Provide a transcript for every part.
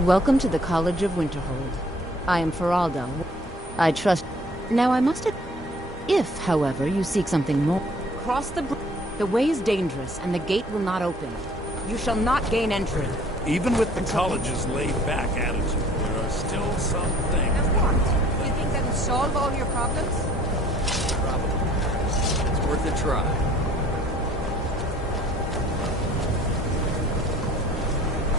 Welcome to the College of Winterhold. I am Feralda. I trust... Now I must... If, however, you seek something more... Cross the bridge. The way is dangerous, and the gate will not open. You shall not gain entry. Even with the college's laid-back attitude, there are still some things... And what? You think that'll solve all your problems? Probably. It's worth a try.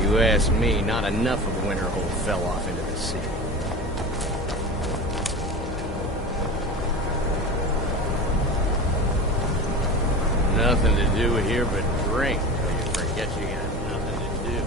You ask me, not enough of Winterhold fell off into the sea. Nothing to do here but drink till you forget you got nothing to do.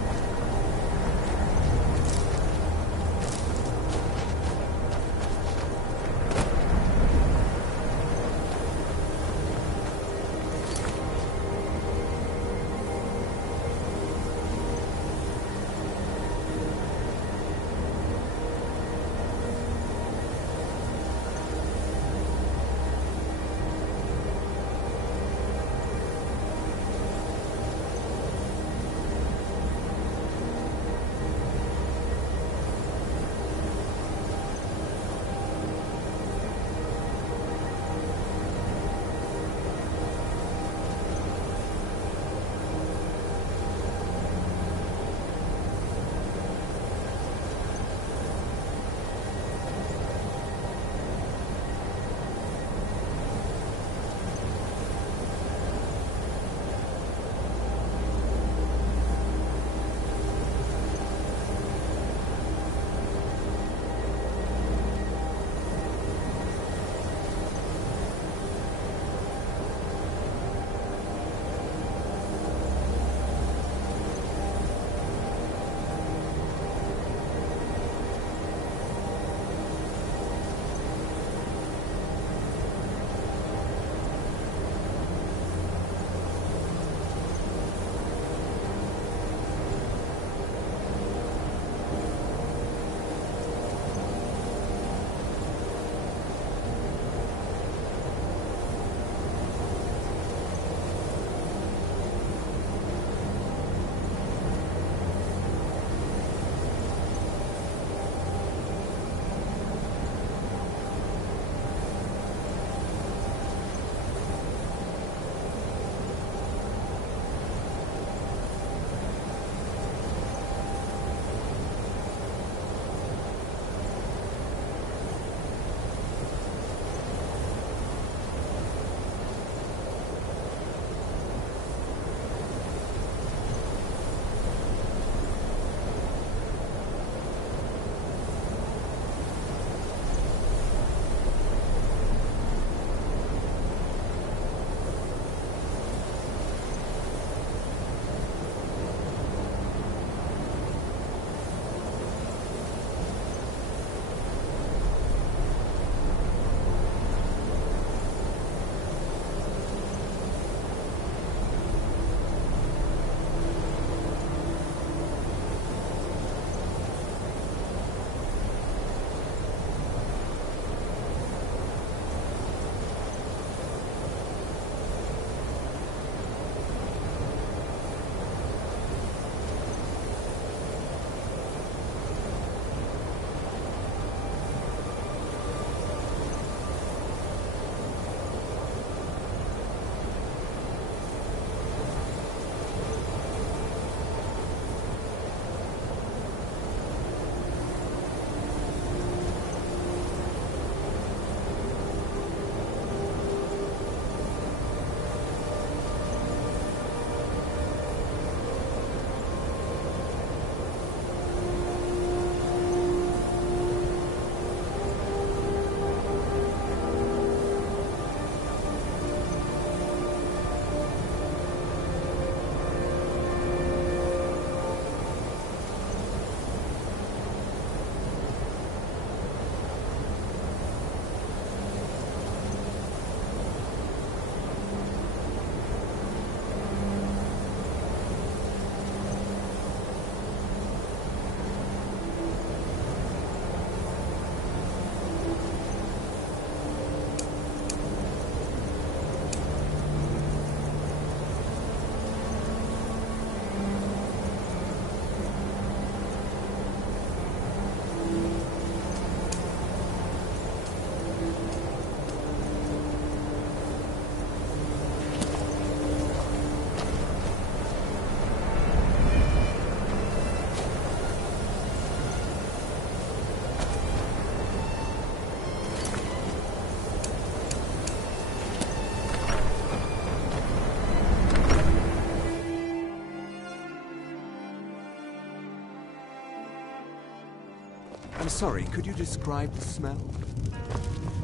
I'm sorry, could you describe the smell?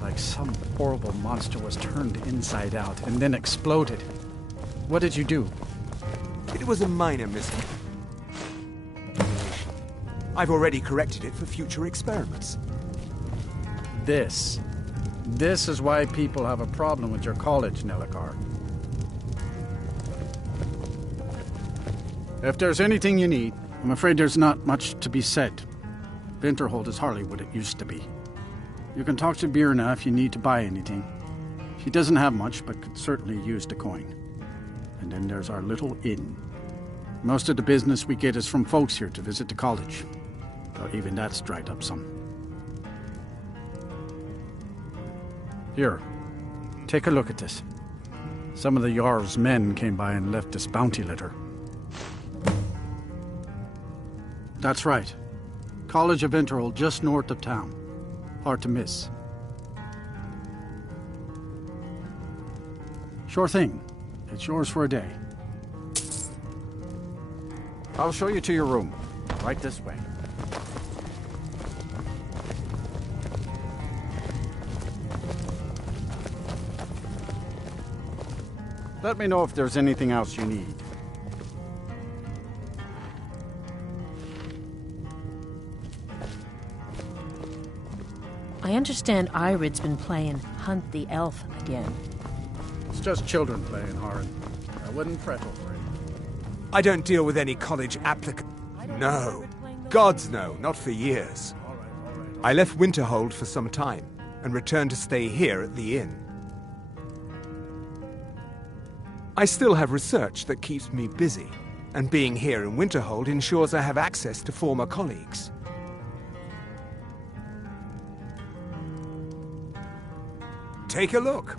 Like some horrible monster was turned inside out and then exploded. What did you do? It was a minor mistake. I've already corrected it for future experiments. This is why people have a problem with your college, Nellikar. If there's anything you need, I'm afraid there's not much to be said. Winterhold is hardly what it used to be. You can talk to Birna if you need to buy anything. She doesn't have much, but could certainly use the coin. And then there's our little inn. Most of the business we get is from folks here to visit the college. Though even that's dried up some. Here, take a look at this. Some of the Jarl's men came by and left this bounty letter. That's right. College of Winterhold, just north of town. Hard to miss. Sure thing. It's yours for a day. I'll show you to your room. Right this way. Let me know if there's anything else you need. I understand Irid's been playing Hunt the Elf again. It's just children playing, Haran. I wouldn't fret over it. I don't deal with any college applicant. No. Gods no, not for years. I left Winterhold for some time and returned to stay here at the inn. I still have research that keeps me busy, and being here in Winterhold ensures I have access to former colleagues. Take a look.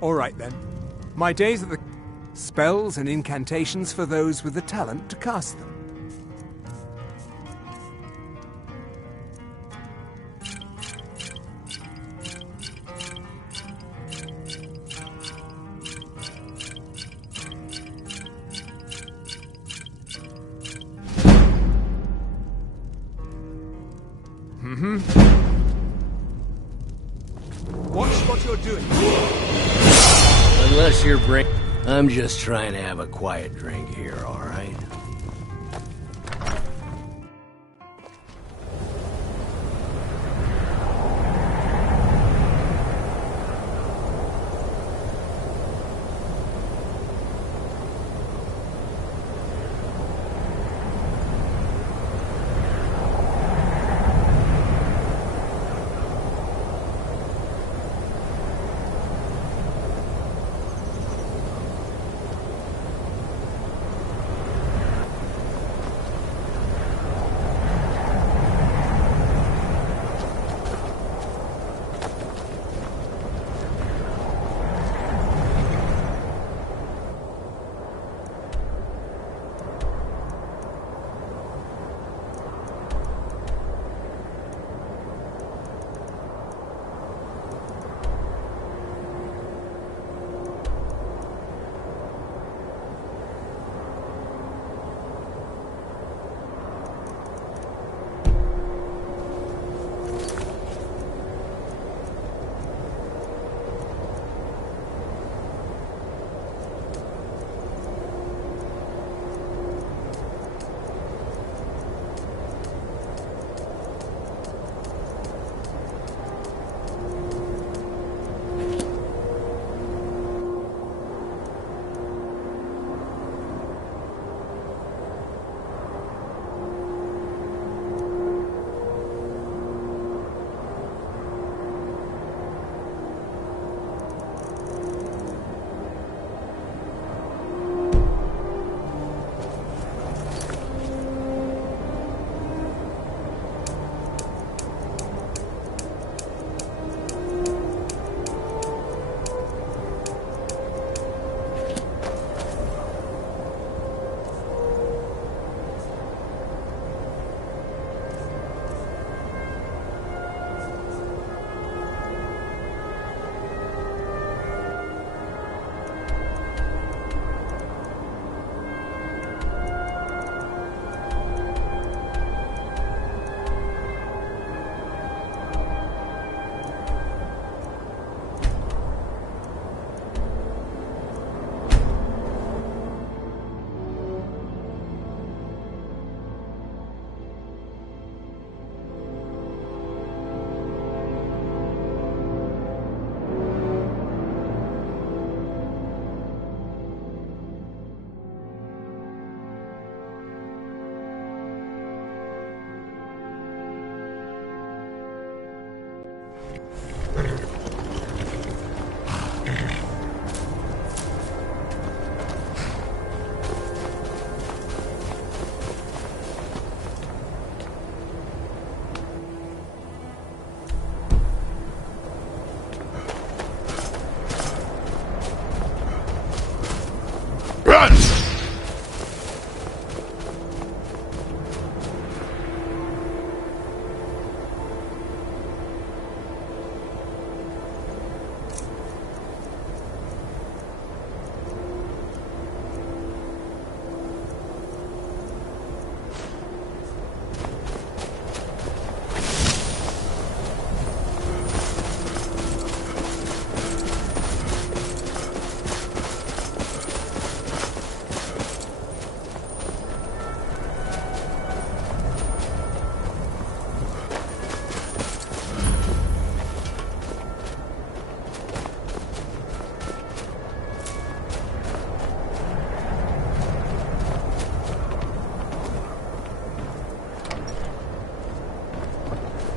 All right then. My days at the spells and incantations for those with the talent to cast them. Watch what you're doing. Unless you're I'm just trying to have a quiet drink here, all right?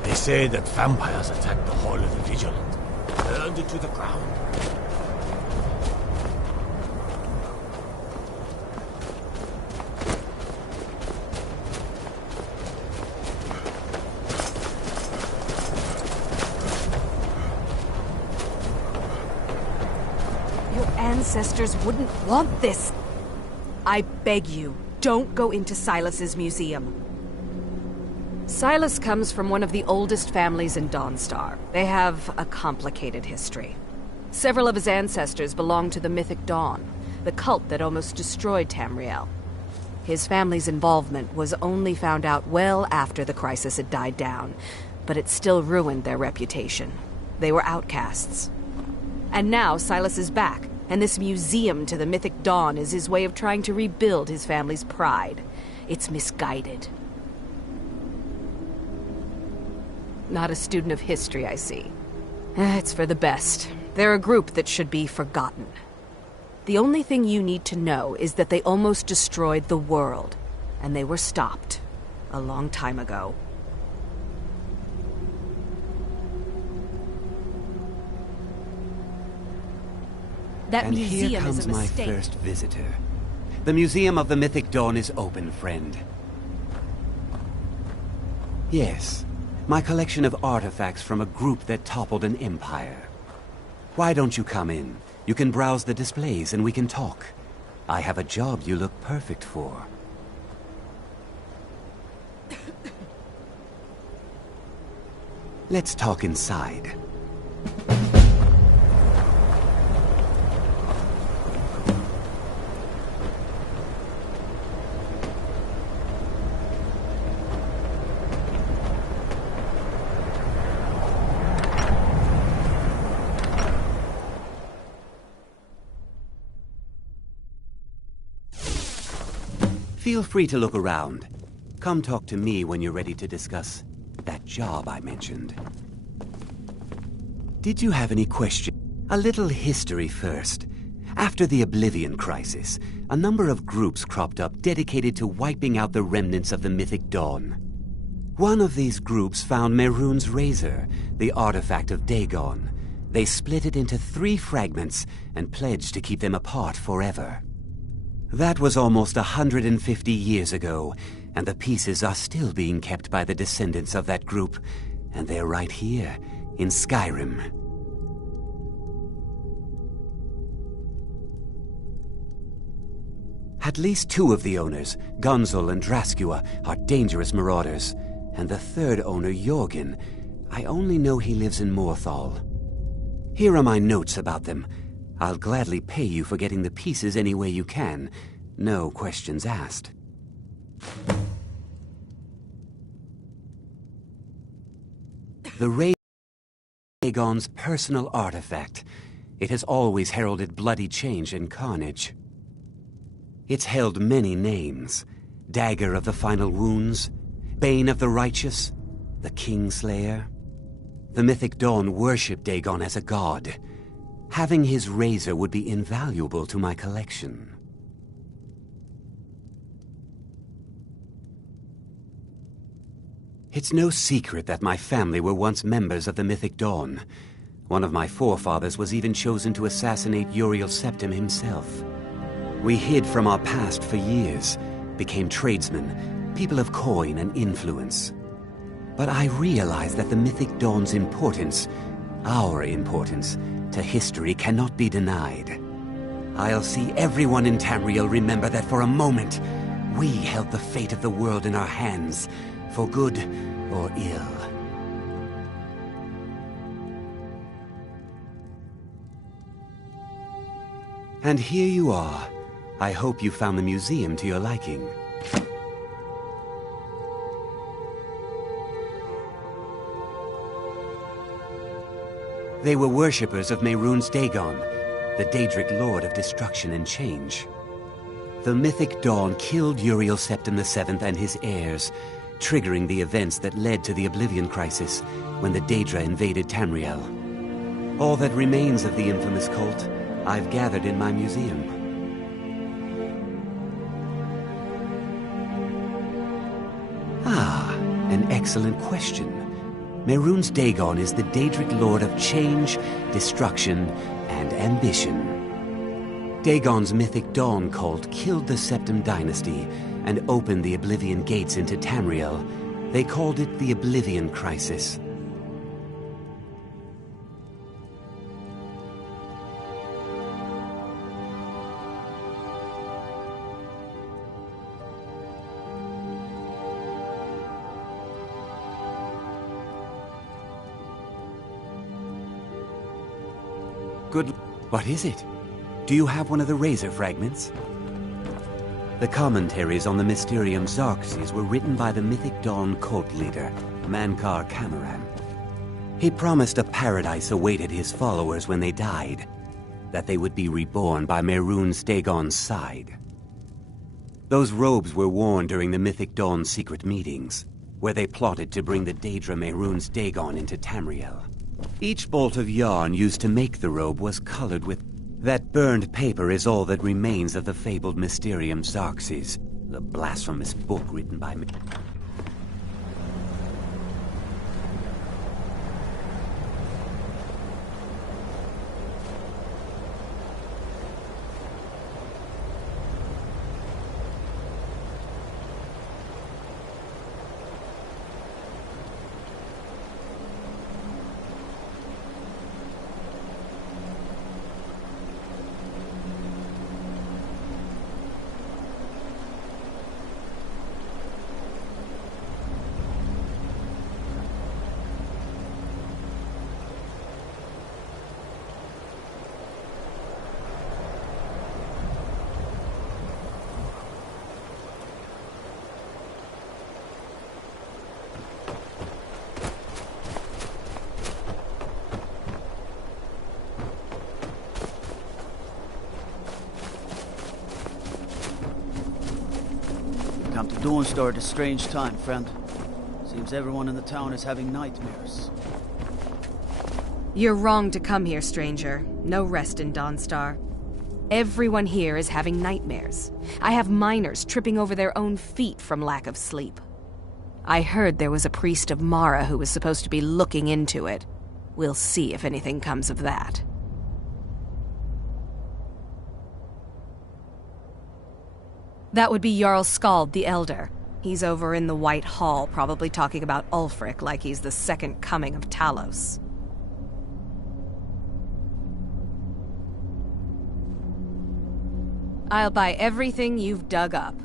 They say that vampires attacked the Hall of the Vigilant, burned it to the ground. Your ancestors wouldn't want this. I beg you, don't go into Silas's museum. Silas comes from one of the oldest families in Dawnstar. They have a complicated history. Several of his ancestors belonged to the Mythic Dawn, the cult that almost destroyed Tamriel. His family's involvement was only found out well after the crisis had died down, but it still ruined their reputation. They were outcasts. And now Silas is back, and this museum to the Mythic Dawn is his way of trying to rebuild his family's pride. It's misguided. Not a student of history, I see. It's for the best. They're a group that should be forgotten. The only thing you need to know is that they almost destroyed the world, and they were stopped a long time ago. That And museum here comes is a my mistake. first visitor. The Museum of the Mythic Dawn is open, friend. Yes, my collection of artifacts from a group that toppled an empire. Why don't you come in? You can browse the displays and we can talk. I have a job you look perfect for. Let's talk inside. Feel free to look around. Come talk to me when you're ready to discuss that job I mentioned. Did you have any questions? A little history first. After the Oblivion Crisis, a number of groups cropped up dedicated to wiping out the remnants of the Mythic Dawn. One of these groups found Mehrunes' razor, the artifact of Dagon. They split it into 3 fragments and pledged to keep them apart forever. That was almost 150 years ago, and the pieces are still being kept by the descendants of that group, and they're right here, in Skyrim. At least 2 of the owners, Gunzel and Draskua, are dangerous marauders, and the 3rd owner, Jorgen, I only know he lives in Morthal. Here are my notes about them. I'll gladly pay you for getting the pieces any way you can. No questions asked. The razor is Dagon's personal artifact. It has always heralded bloody change and carnage. It's held many names. Dagger of the Final Wounds, Bane of the Righteous, the Kingslayer. The Mythic Dawn worshipped Dagon as a god. Having his razor would be invaluable to my collection. It's no secret that my family were once members of the Mythic Dawn. One of my forefathers was even chosen to assassinate Uriel Septim himself. We hid from our past for years, became tradesmen, people of coin and influence. But I realized that the Mythic Dawn's importance, our importance, to history cannot be denied. I'll see everyone in Tamriel remember that for a moment, we held the fate of the world in our hands, for good or ill. And here you are. I hope you found the museum to your liking. They were worshippers of Mehrunes Dagon, the Daedric Lord of Destruction and Change. The Mythic Dawn killed Uriel Septim VII and his heirs, triggering the events that led to the Oblivion Crisis when the Daedra invaded Tamriel. All that remains of the infamous cult I've gathered in my museum. Ah, an excellent question. Mehrunes Dagon is the Daedric Lord of Change, Destruction, and Ambition. Dagon's Mythic Dawn cult killed the Septim dynasty and opened the Oblivion gates into Tamriel. They called it the Oblivion Crisis. Good. What is it? Do you have one of the Razor fragments? The commentaries on the Mysterium Xarxes were written by the Mythic Dawn cult leader, Mankar Camoran. He promised a paradise awaited his followers when they died, that they would be reborn by Mehrunes Dagon's side. Those robes were worn during the Mythic Dawn's secret meetings, where they plotted to bring the Daedra Mehrunes Dagon into Tamriel. Each bolt of yarn used to make the robe was colored with... That burned paper is all that remains of the fabled Mysterium Xarxes, the blasphemous book written by me. Come to Dawnstar at a strange time, friend. Seems everyone in the town is having nightmares. You're wrong to come here, stranger. No rest in Dawnstar. Everyone here is having nightmares. I have miners tripping over their own feet from lack of sleep. I heard there was a priest of Mara who was supposed to be looking into it. We'll see if anything comes of that. That would be Jarl Skald the Elder. He's over in the White Hall, probably talking about Ulfric like he's the second coming of Talos. I'll buy everything you've dug up.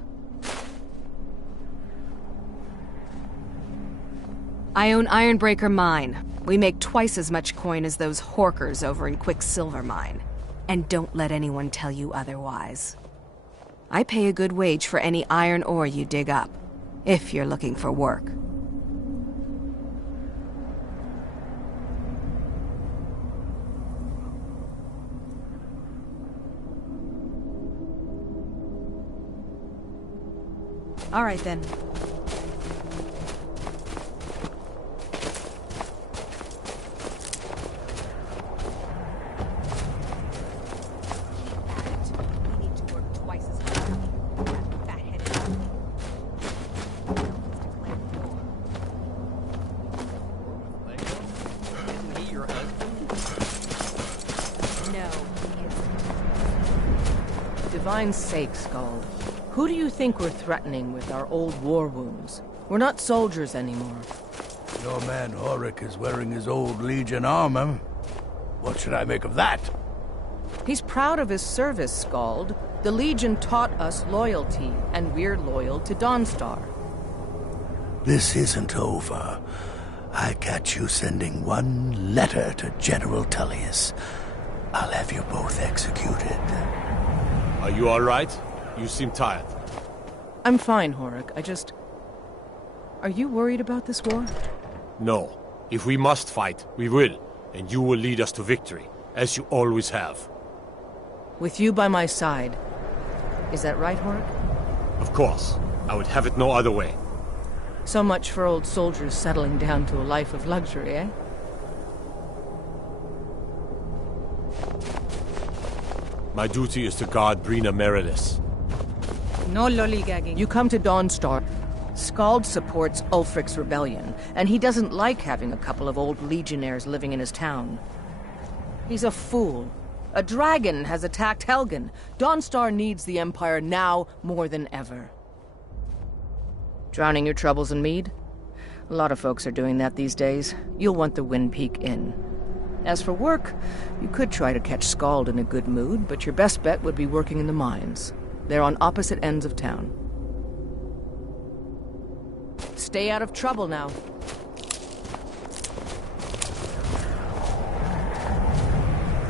I own Ironbreaker Mine. We make twice as much coin as those horkers over in Quicksilver Mine. And don't let anyone tell you otherwise. I pay a good wage for any iron ore you dig up, if you're looking for work. All right, then. divine's sake, Skald, who do you think we're threatening with our old war wounds? We're not soldiers anymore. Your man Horik is wearing his old Legion armor. What should I make of that? He's proud of his service, Skald. The Legion taught us loyalty, and we're loyal to Dawnstar. This isn't over. I catch you sending one letter to General Tullius. I'll have you both executed. Are you all right? You seem tired. I'm fine, Horik. Are you worried about this war? No. If we must fight, we will. And you will lead us to victory, as you always have. With you by my side. Is that right, Horik? Of course. I would have it no other way. So much for old soldiers settling down to a life of luxury, eh? My duty is to guard Brina Meredith. No lollygagging. You come to Dawnstar. Skald supports Ulfric's rebellion, and he doesn't like having a couple of old legionnaires living in his town. He's a fool. A dragon has attacked Helgen. Dawnstar needs the Empire now more than ever. Drowning your troubles in mead? A lot of folks are doing that these days. You'll want the Wind Peak Inn. As for work, you could try to catch Skald in a good mood, but your best bet would be working in the mines. They're on opposite ends of town. Stay out of trouble now.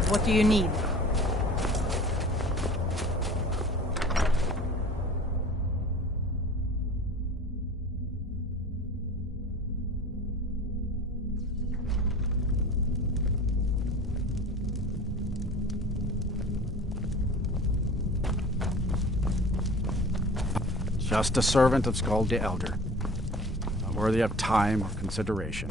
What do you need? Just a servant of Skald the Elder. Not worthy of time or consideration.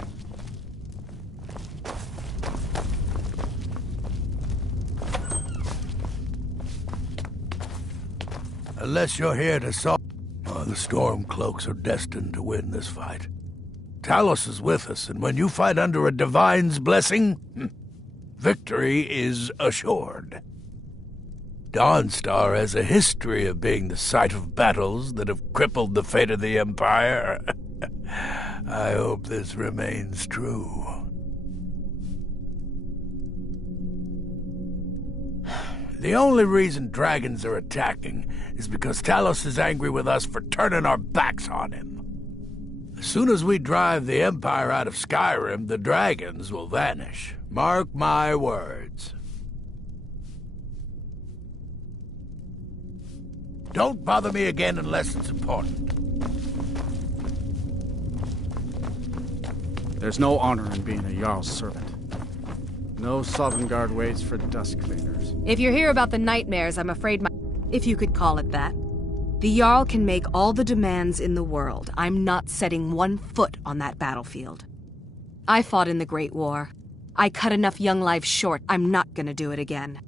Unless you're here to solve... Oh, the Stormcloaks are destined to win this fight. Talos is with us, and when you fight under a divine's blessing, victory is assured. Dawnstar has a history of being the site of battles that have crippled the fate of the Empire. I hope this remains true. The only reason dragons are attacking is because Talos is angry with us for turning our backs on him. As soon as we drive the Empire out of Skyrim, the dragons will vanish. Mark my words. Don't bother me again unless it's important. There's no honor in being a Jarl's servant. No Sovngarde waits for dust cleaners. If you're here about the nightmares, I'm afraid if you could call it that. The Jarl can make all the demands in the world. I'm not setting one foot on that battlefield. I fought in the Great War. I cut enough young lives short. I'm not gonna do it again.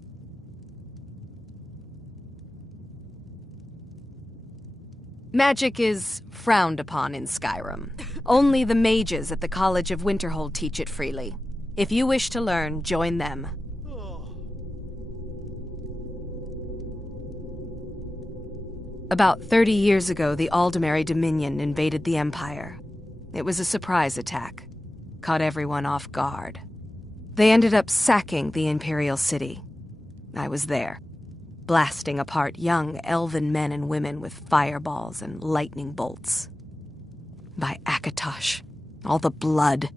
Magic is frowned upon in Skyrim. Only the mages at the College of Winterhold teach it freely. If you wish to learn, join them. About 30 years ago, the Aldemary Dominion invaded the Empire. It was a surprise attack. Caught everyone off guard. They ended up sacking the Imperial City. I was there, blasting apart young elven men and women with fireballs and lightning bolts. By Akatosh, all the blood,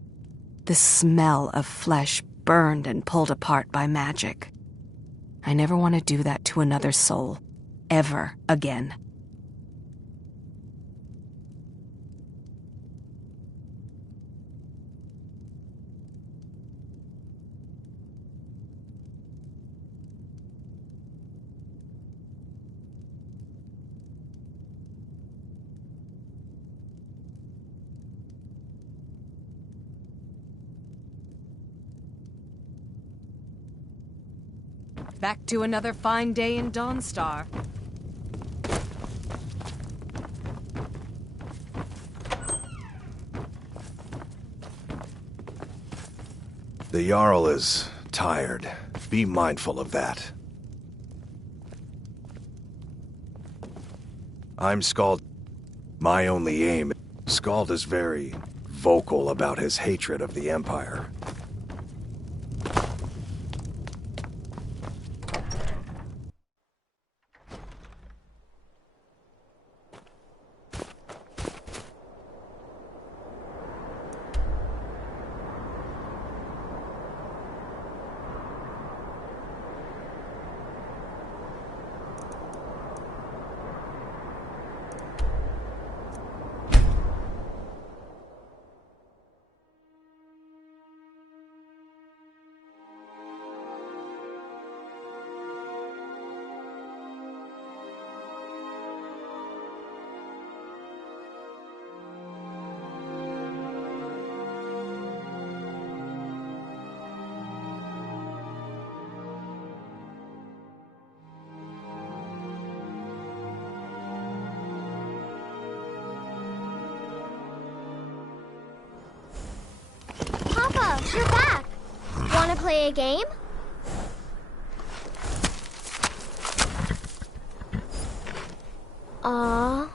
the smell of flesh burned and pulled apart by magic. I never want to do that to another soul, ever again. Back to another fine day in Dawnstar. The Jarl is tired. Be mindful of that. I'm Skald. My only aim... Skald is very vocal about his hatred of the Empire. Papa, you're back! Wanna play a game? Aww.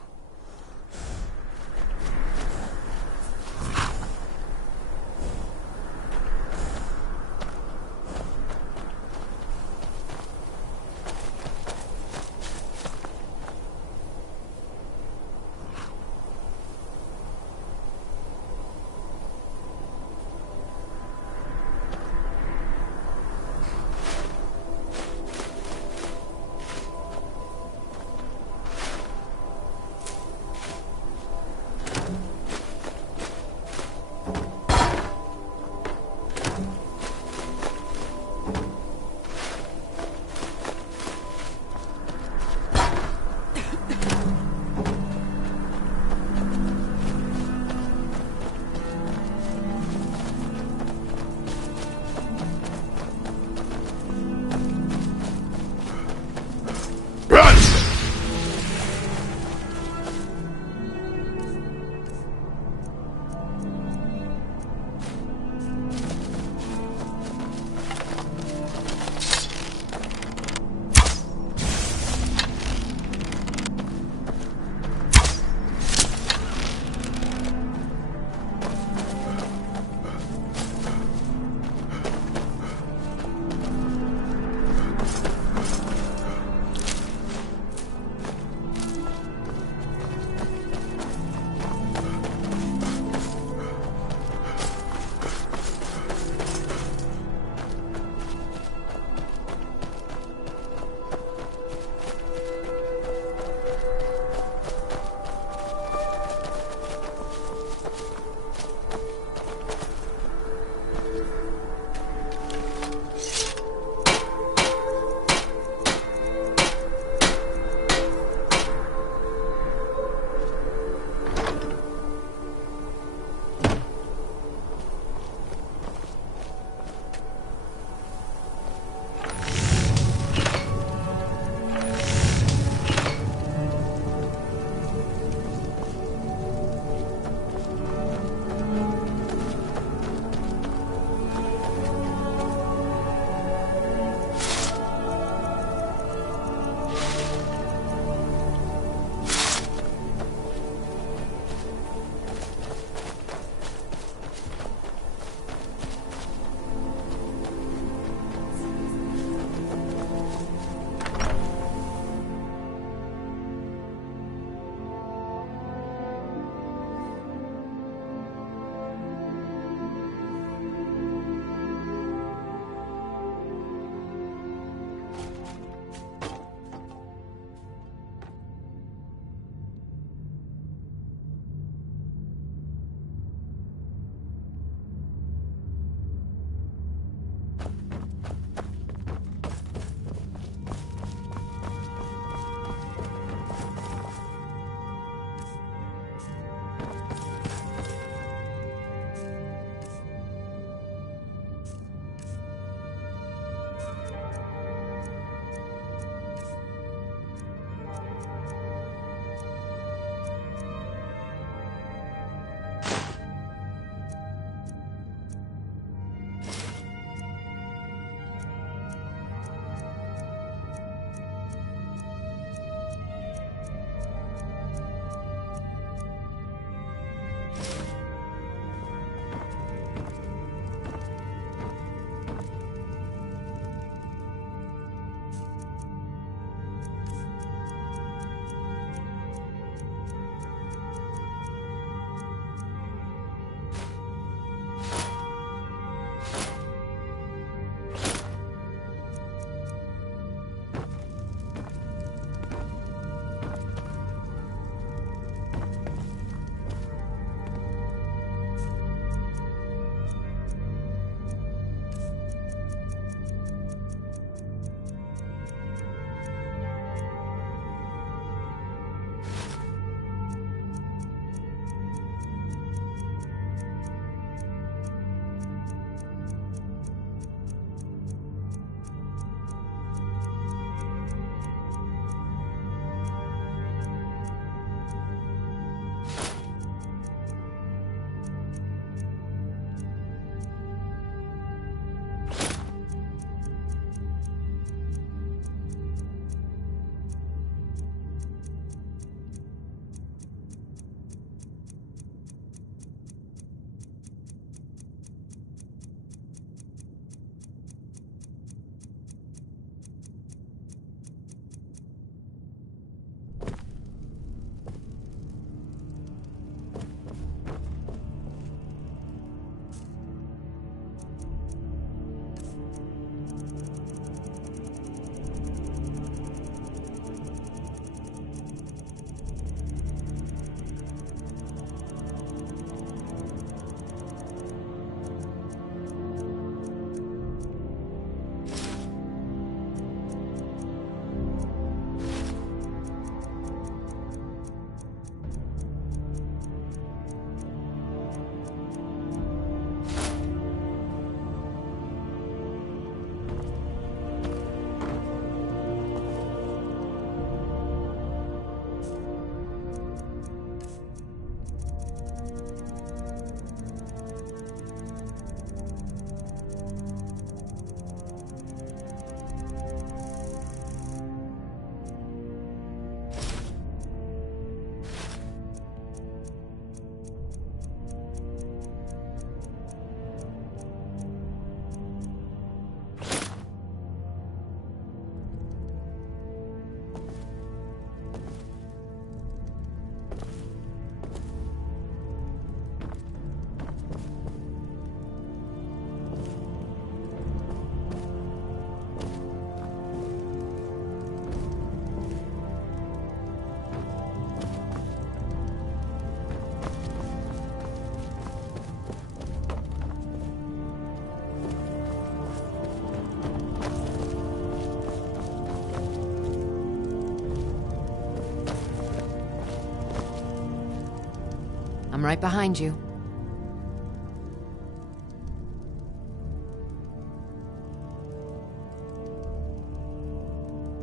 I'm right behind you.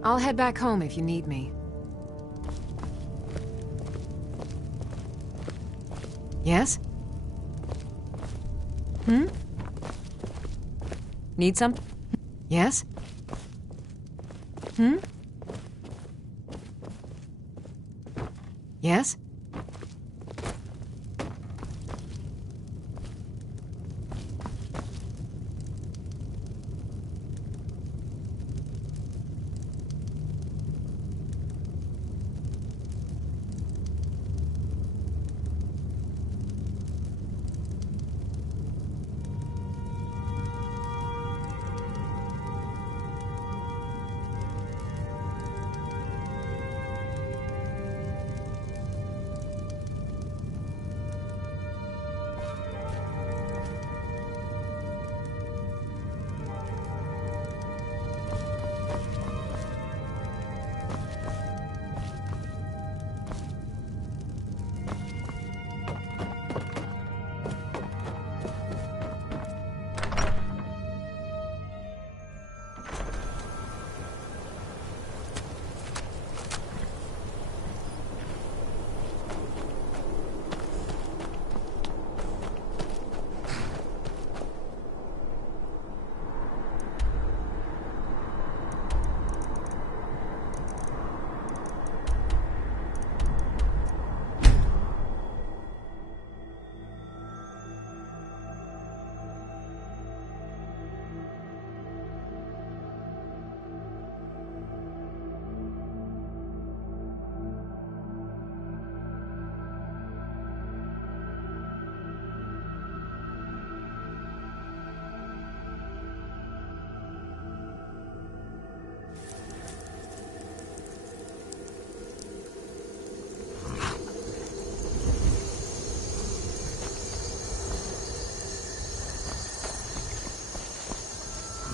I'll head back home if you need me. Yes? Need some? Yes? Yes?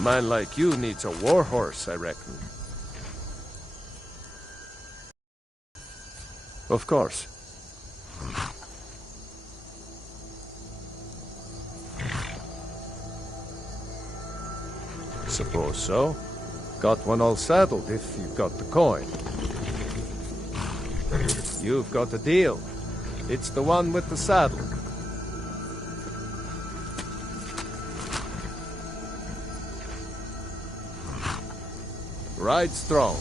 Man like you needs a war horse, I reckon. Of course. Suppose so. Got one all saddled if you've got the coin. You've got a deal. It's the one with the saddle. Ride strong.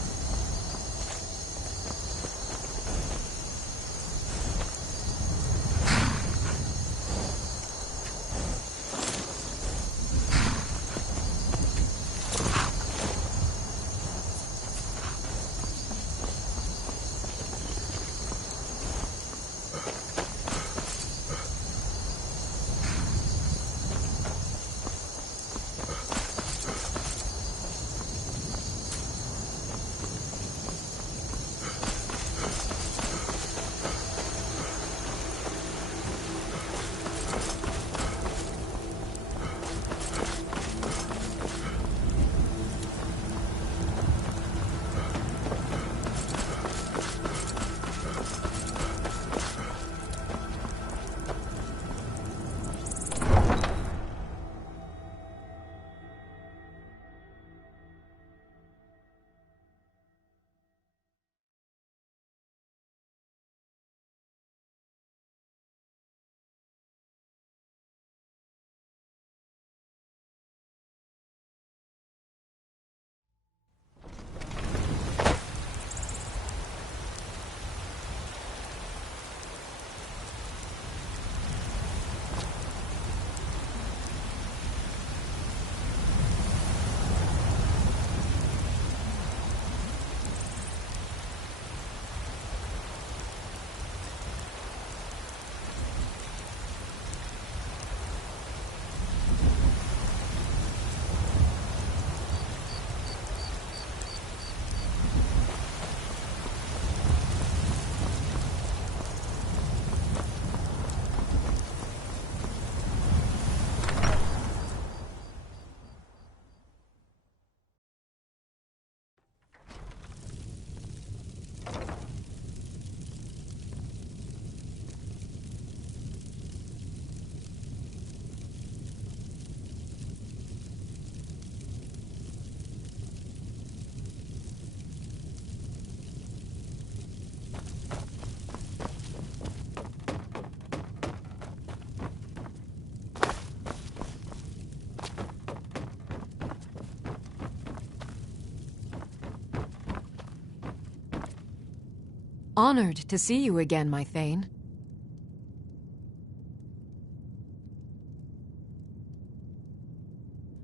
Honored to see you again, my Thane.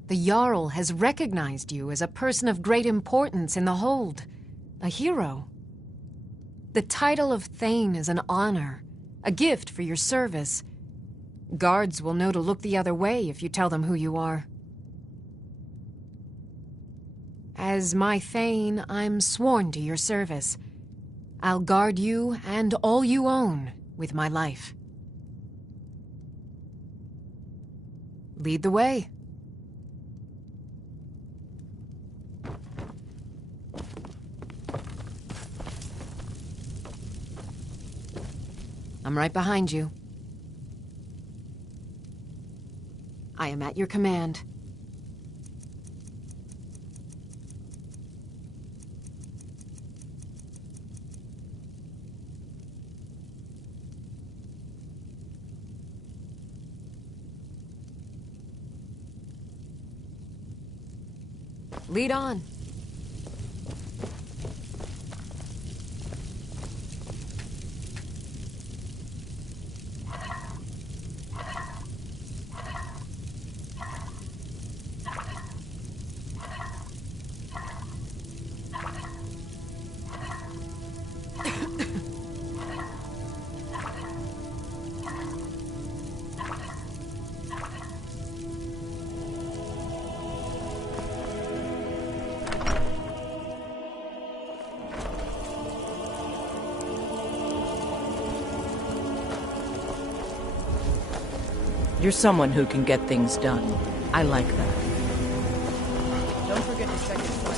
The Jarl has recognized you as a person of great importance in the Hold. A hero. The title of Thane is an honor, a gift for your service. Guards will know to look the other way if you tell them who you are. As my Thane, I'm sworn to your service. I'll guard you and all you own with my life. Lead the way. I'm right behind you. I am at your command. Lead on. You're someone who can get things done. I like that. Don't forget to check your flight.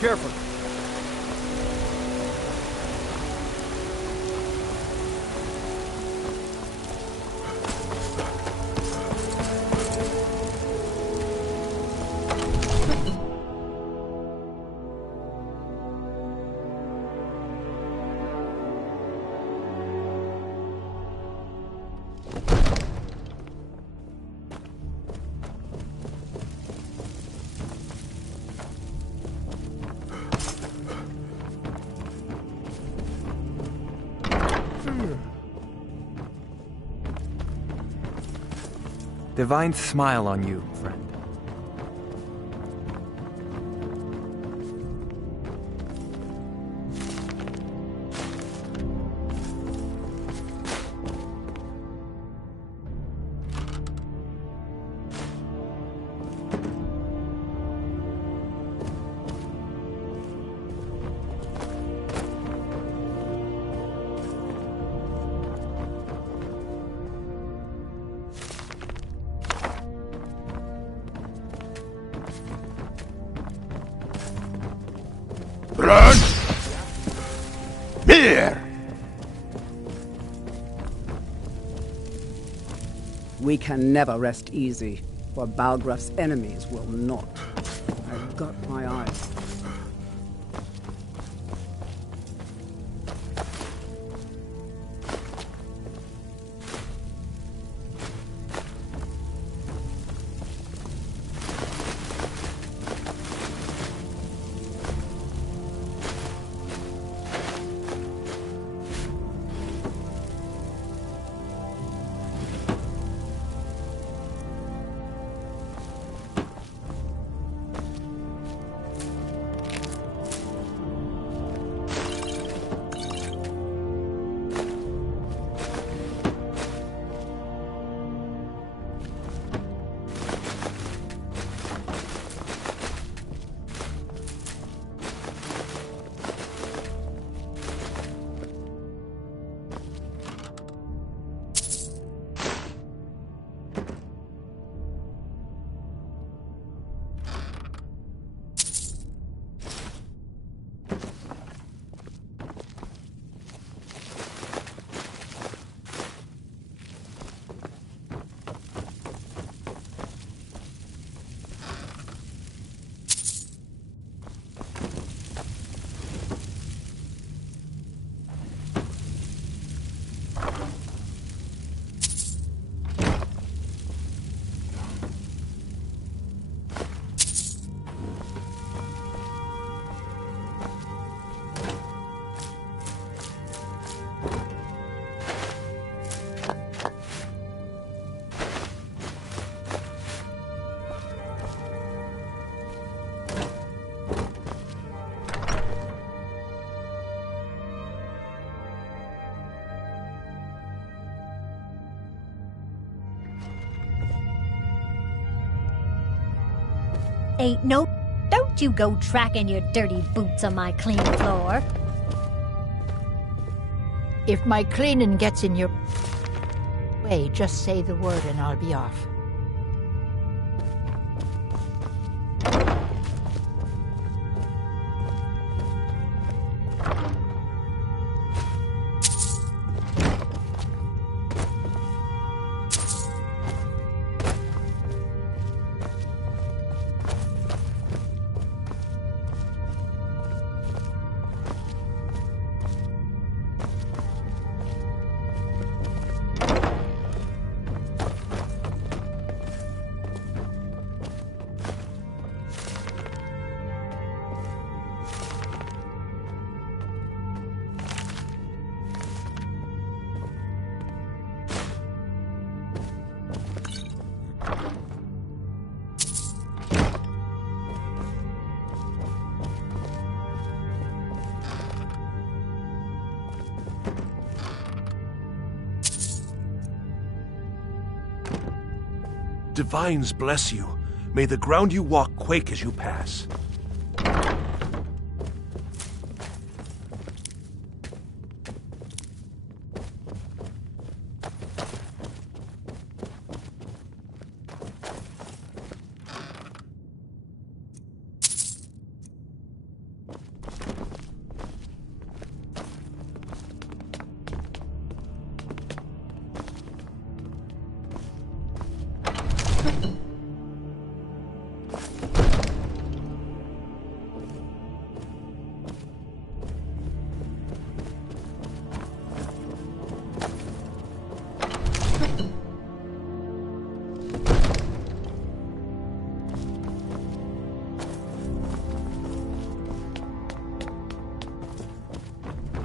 Careful. Divine smile on you, friend. Run! Here! We can never rest easy, for Balgraf's enemies will not. I've got my eyes. Ain't no... Don't you go tracking your dirty boots on my clean floor. If my cleaning gets in your way, just say the word and I'll be off. Divines bless you. May the ground you walk quake as you pass.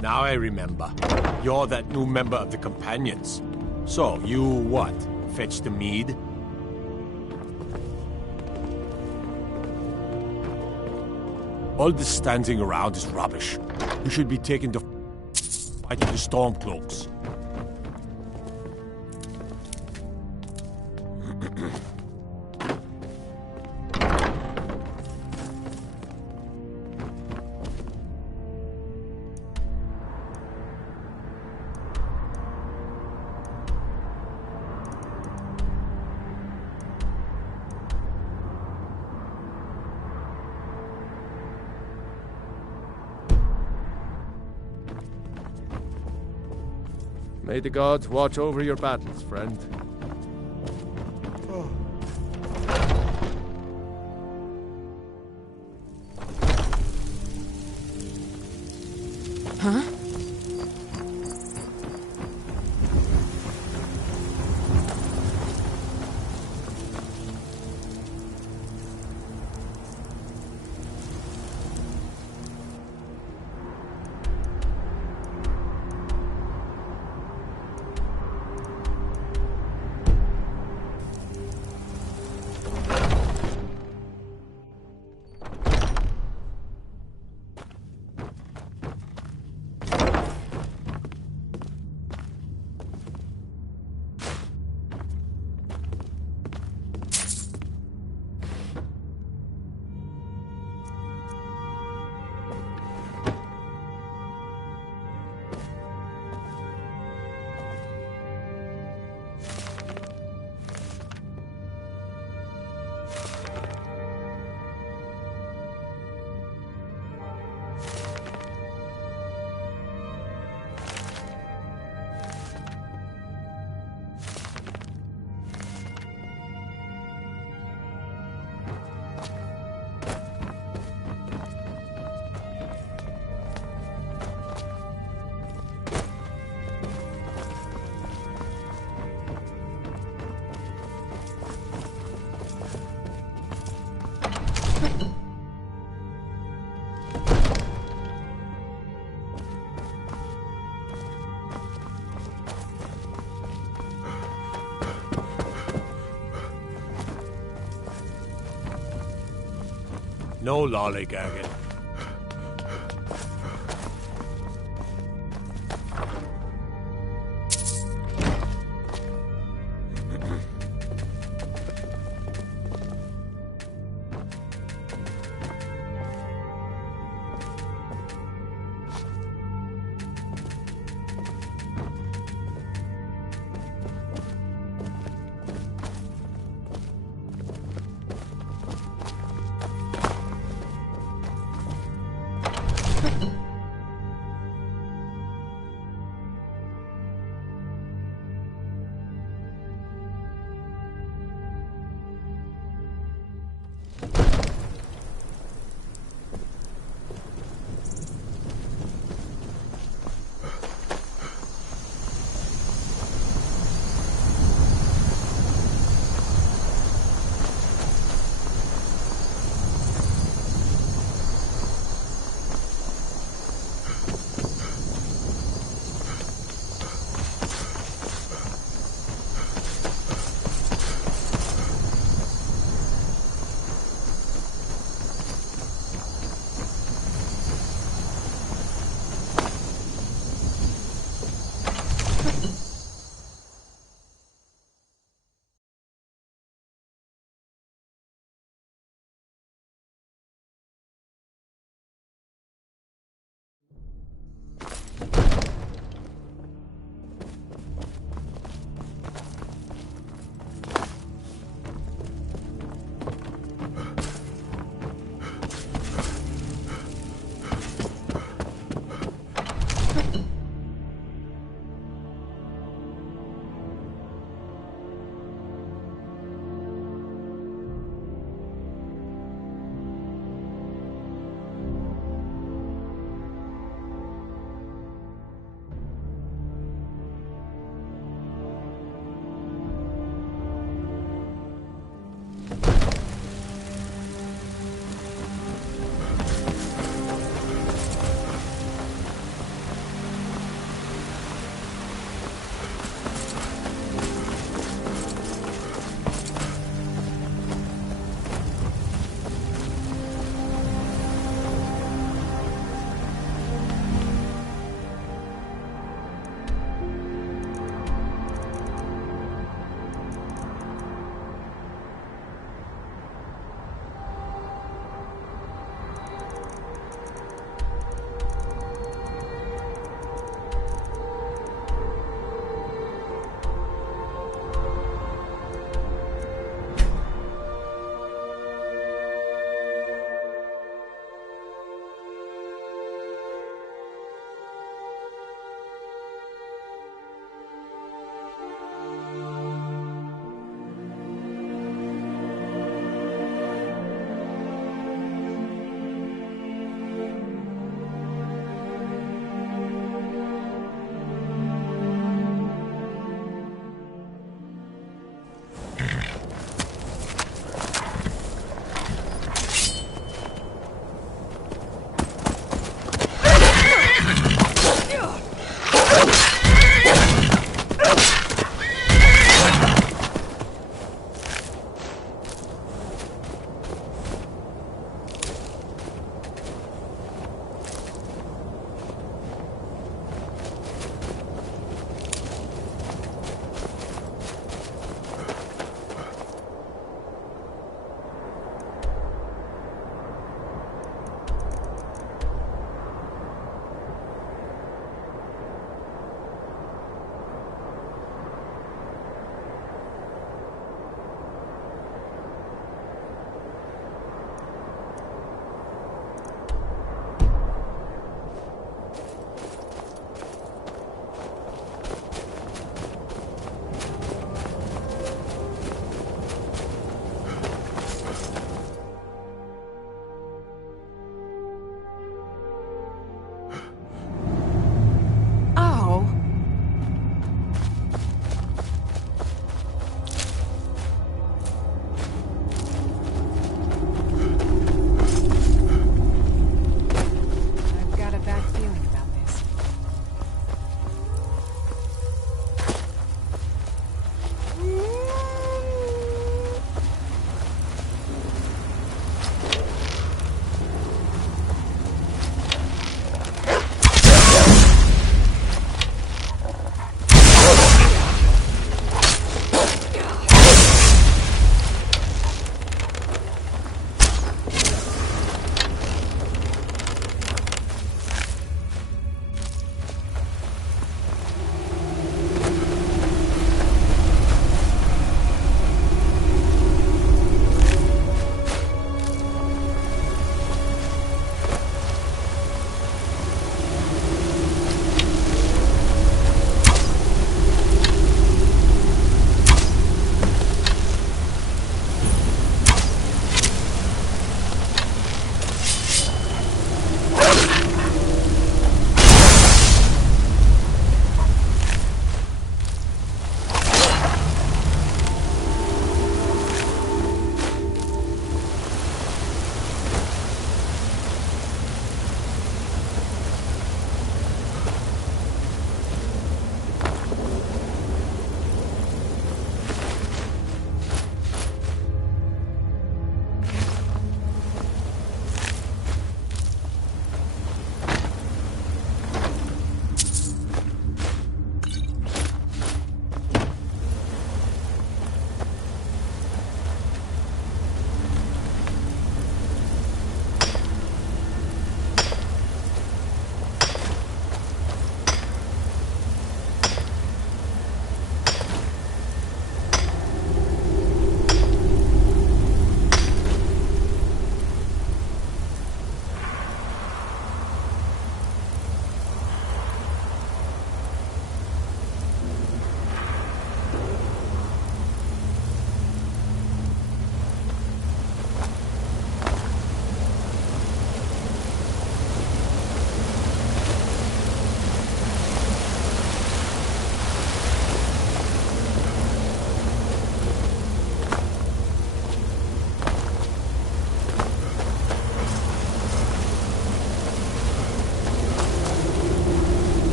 Now I remember. You're that new member of the Companions. So, you what? Fetch the mead? All this standing around is rubbish. You should be taking the fight to the Stormcloaks. May the gods watch over your battles, friend. Huh? No lollygagging.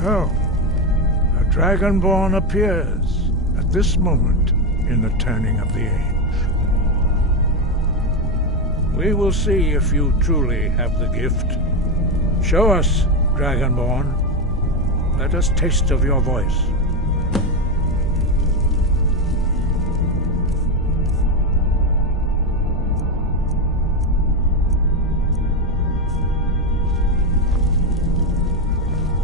So, a Dragonborn appears at this moment in the turning of the age. We will see if you truly have the gift. Show us, Dragonborn. Let us taste of your voice.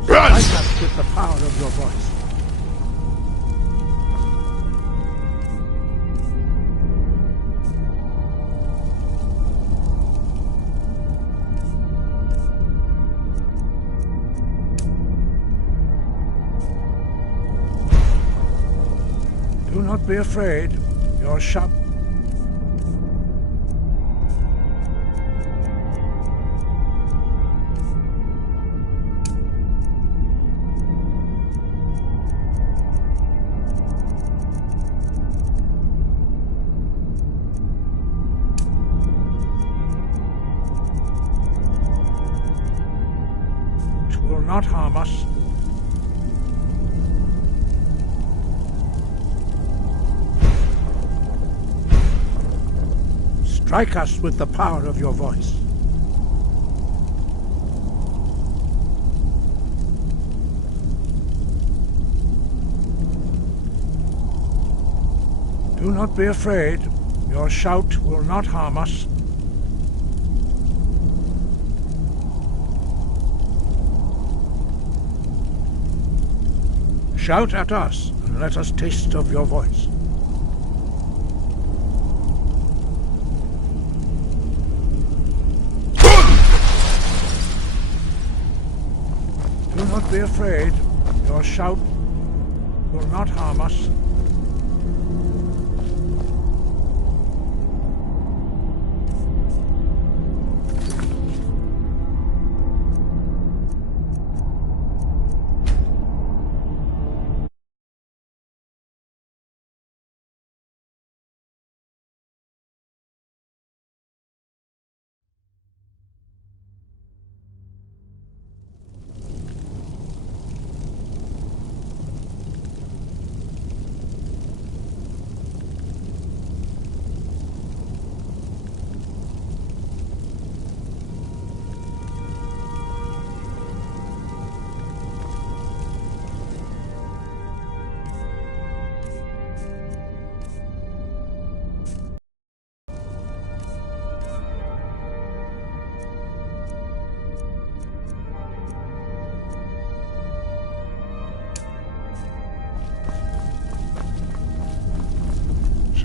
Strike us with the power of your voice. Do not be afraid. Your shout will not harm us. Strike us with the power of your voice. Do not be afraid. Your shout will not harm us. Shout at us, and let us taste of your voice. Do not be afraid. Your shout will not harm us.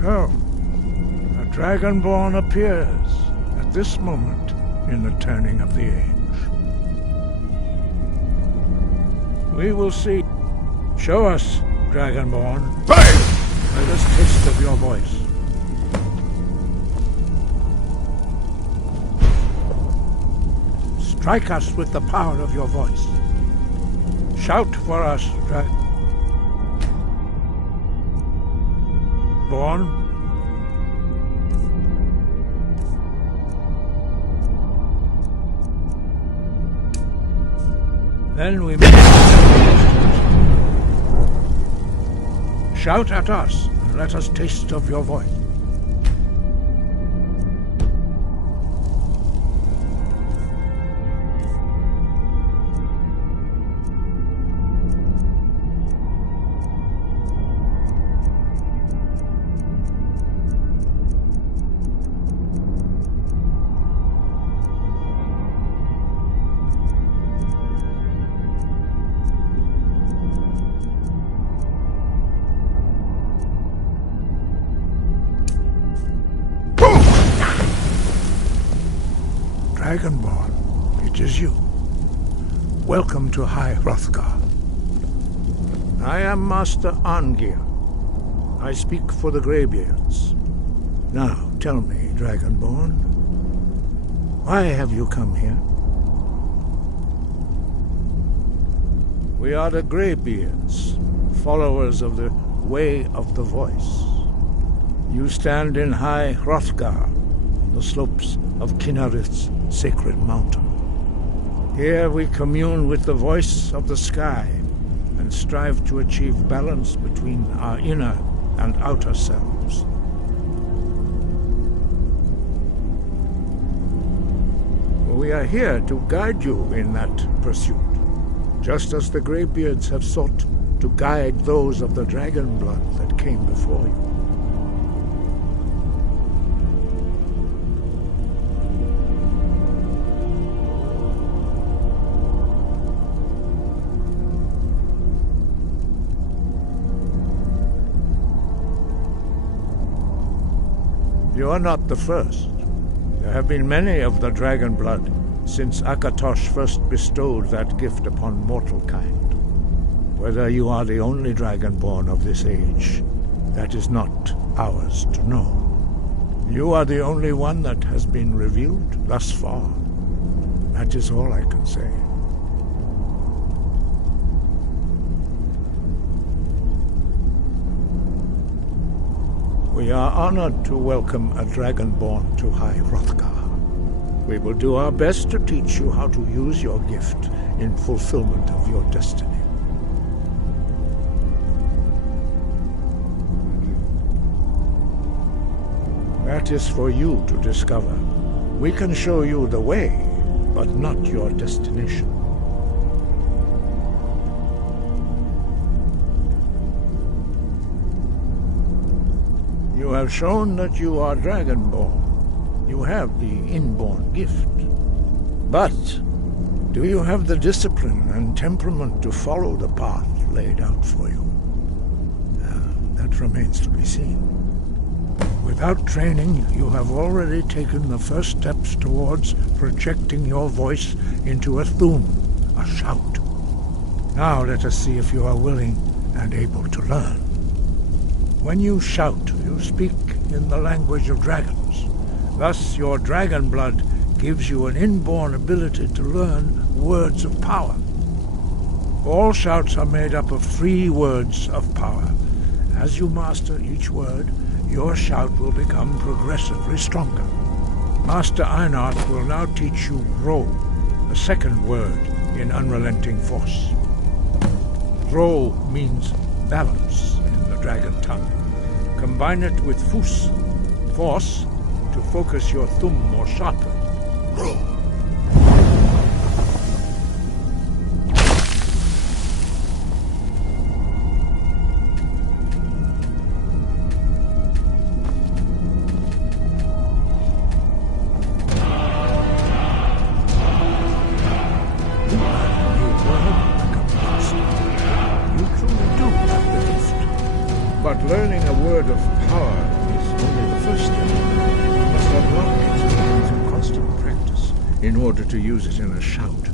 So, a Dragonborn appears at this moment in the turning of the age. We will see. Show us, Dragonborn. Bang! Let us taste of your voice. Strike us with the power of your voice. Shout for us, Dragonborn. Then we shout at us and let us taste of your voice. Dragonborn, it is you. Welcome to High Hrothgar. I am Master Arngeir. I speak for the Greybeards. Now, tell me, Dragonborn, why have you come here? We are the Greybeards, followers of the Way of the Voice. You stand in High Hrothgar, on the slopes of Kinarith's sacred mountain. Here we commune with the voice of the sky and strive to achieve balance between our inner and outer selves. We are here to guide you in that pursuit, just as the Greybeards have sought to guide those of the dragon blood that came before you. You are not the first. There have been many of the dragon blood since Akatosh first bestowed that gift upon mortal kind. Whether you are the only dragonborn of this age, that is not ours to know. You are the only one that has been revealed thus far. That is all I can say. We are honored to welcome a dragonborn to High Hrothgar. We will do our best to teach you how to use your gift in fulfillment of your destiny. That is for you to discover. We can show you the way, but not your destination. You have shown that you are dragonborn. You have the inborn gift. But do you have the discipline and temperament to follow the path laid out for you? That remains to be seen. Without training, you have already taken the first steps towards projecting your voice into a thum, a shout. Now let us see if you are willing and able to learn. When you shout, you speak in the language of dragons. Thus, your dragon blood gives you an inborn ability to learn words of power. All shouts are made up of 3 words of power. As you master each word, your shout will become progressively stronger. Master Einarth will now teach you Ro, the second word in Unrelenting Force. Ro means balance in the dragon tongue. Combine it with Fus, force, to focus your thumb more sharply. Ro. But learning a word of power is only the first step. You must unlock it through constant practice in order to use it in a shout.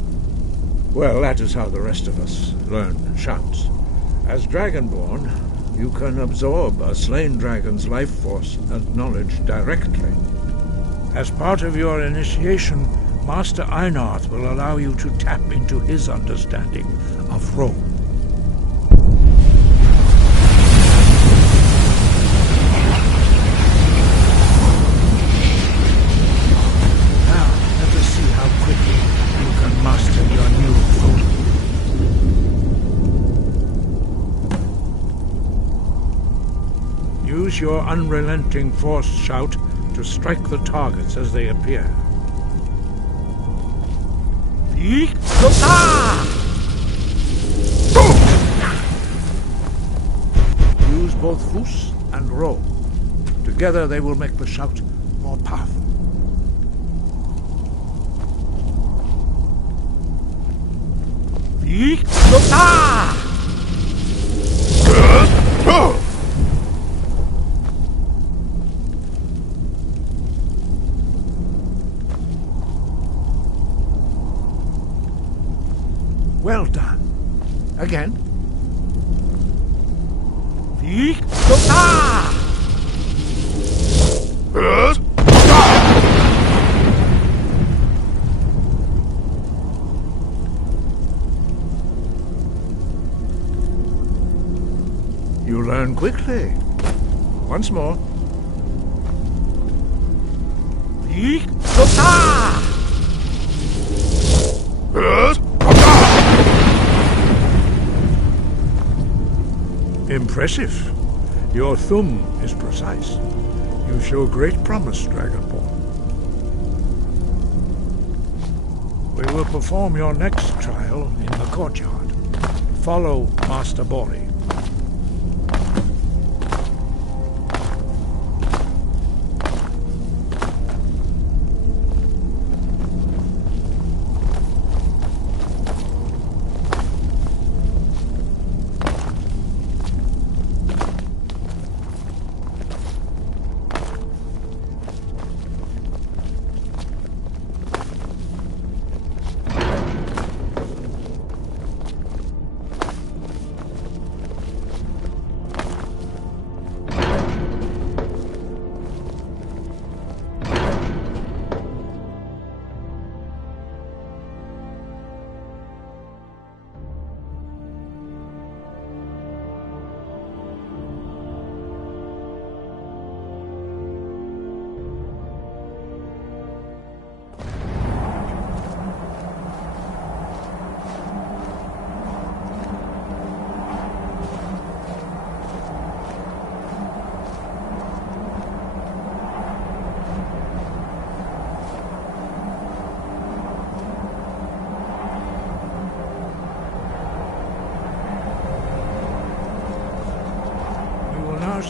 Well, that is how the rest of us learn shouts. As Dragonborn, you can absorb a slain dragon's life force and knowledge directly. As part of your initiation, Master Einarth will allow you to tap into his understanding of Ro. Use your unrelenting force shout to strike the targets as they appear. Use both Fus and Ro. Together they will make the shout more powerful. Well done. Again. You learn quickly. Once more. Impressive. Your thum is precise. You show great promise, Dragonborn. We will perform your next trial in the courtyard. Follow Master Bori.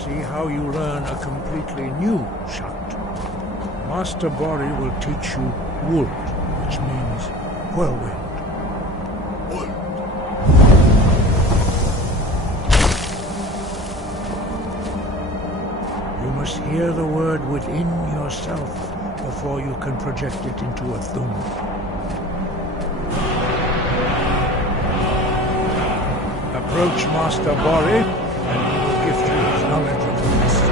See how you learn a completely new shout. Master Bori will teach you Wold, which means whirlwind. You must hear the word within yourself before you can project it into a thum. Approach Master Bori, and he will gift you his knowledge of the mist.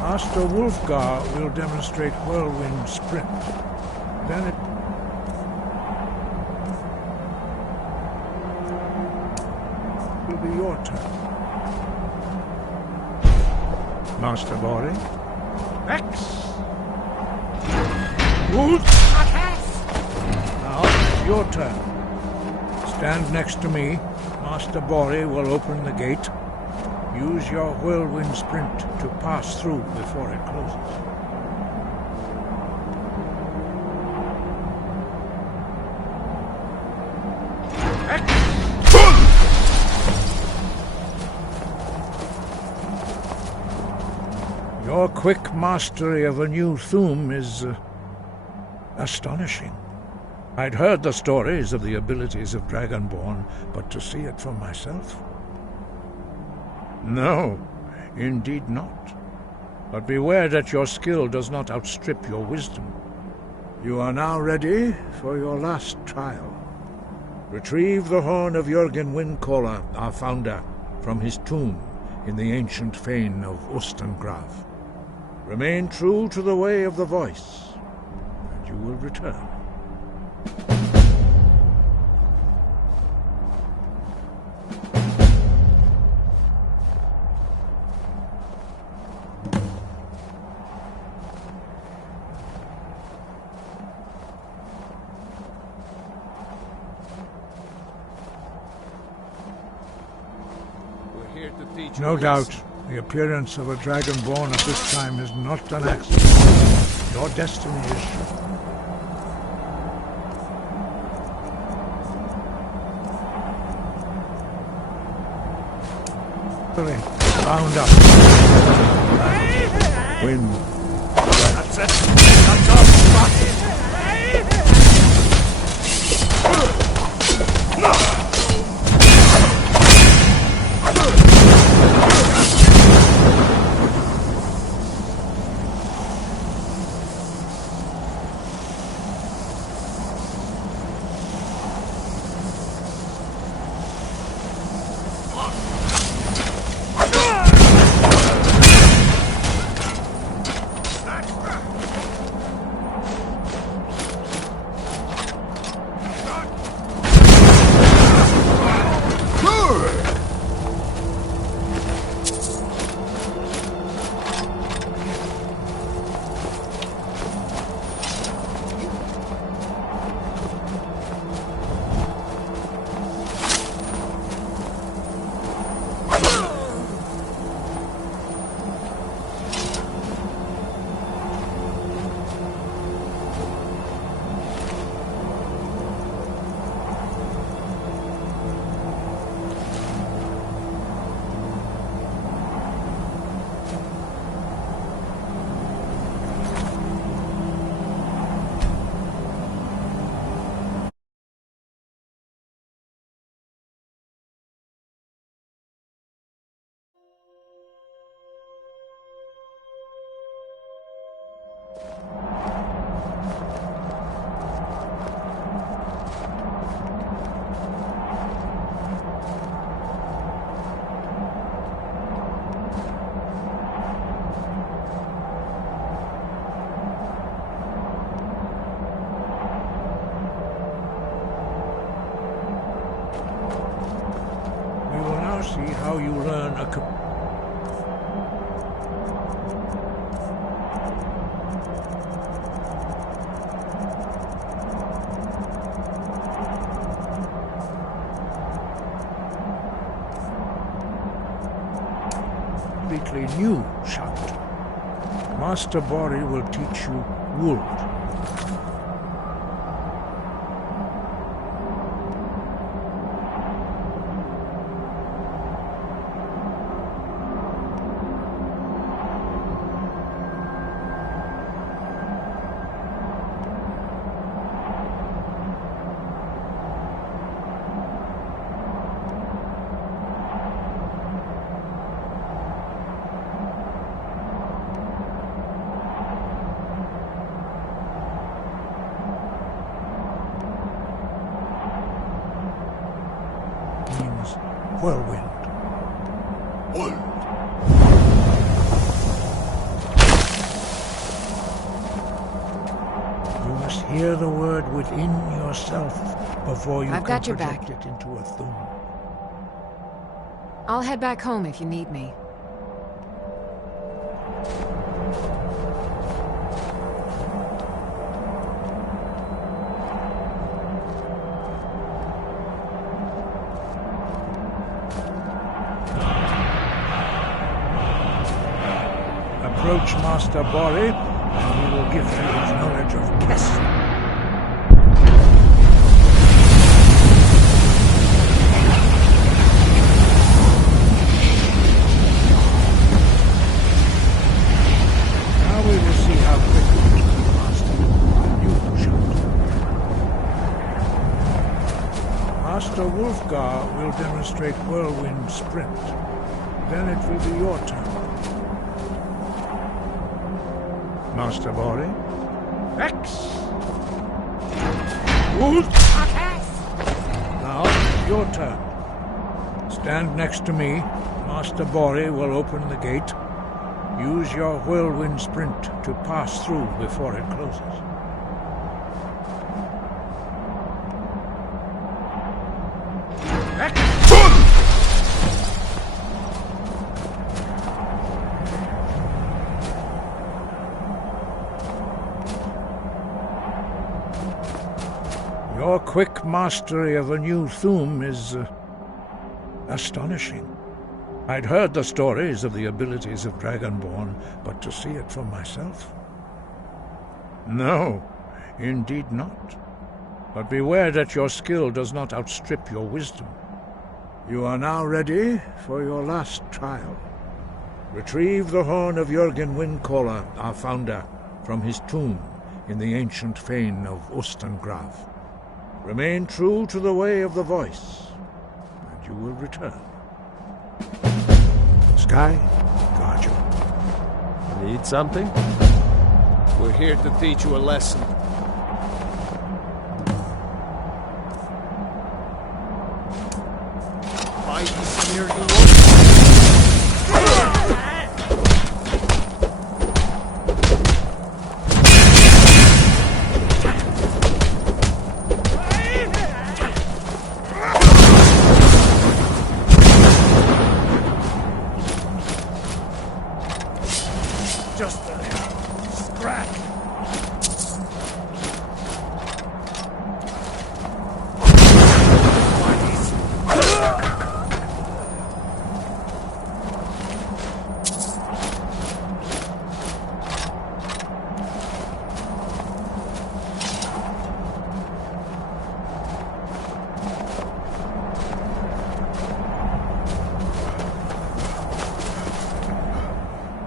Master Wulfgar will demonstrate whirlwind sprint. Then it will be your turn. Master Bori. X! Wolf! Now it's your turn. Stand next to me. Master Bori will open the gate. Use your whirlwind sprint to pass through before it closes. Your quick mastery of a new thum is astonishing. I'd heard the stories of the abilities of Dragonborn, but to see it for myself? No, indeed not. But beware that your skill does not outstrip your wisdom. You are now ready for your last trial. Retrieve the horn of Jürgen Windcaller, our founder, from his tomb in the ancient fane of Ustengrav. Remain true to the way of the voice, and you will return. No doubt, the appearance of a Dragonborn at this time is not an accident. Your destiny is sure. Bound up. Wind. That's it. That's off. See how you learn a completely new shout. Master Bori will teach you Wold. Whirlwind. You must hear the word within yourself before you I've can got your project back. it into a thum. I'll head back home if you need me. Approach Master Bori, and he will give you his knowledge of Kessel. Now we will see how quickly you can master the new shot. Master Wolfgar will demonstrate Whirlwind Sprint. Then it will be your turn. Master Bori. X! Wood! Now, your turn. Stand next to me. Master Bori will open the gate. Use your whirlwind sprint to pass through before it closes. Your quick mastery of a new thum is astonishing. I'd heard the stories of the abilities of Dragonborn, but to see it for myself? No, indeed not. But beware that your skill does not outstrip your wisdom. You are now ready for your last trial. Retrieve the horn of Jürgen Windcaller, our founder, from his tomb in the ancient fane of Ostengrav. Remain true to the way of the voice, and you will return. Sky, guard you. Need something? We're here to teach you a lesson. Fight smear you Just a scratch.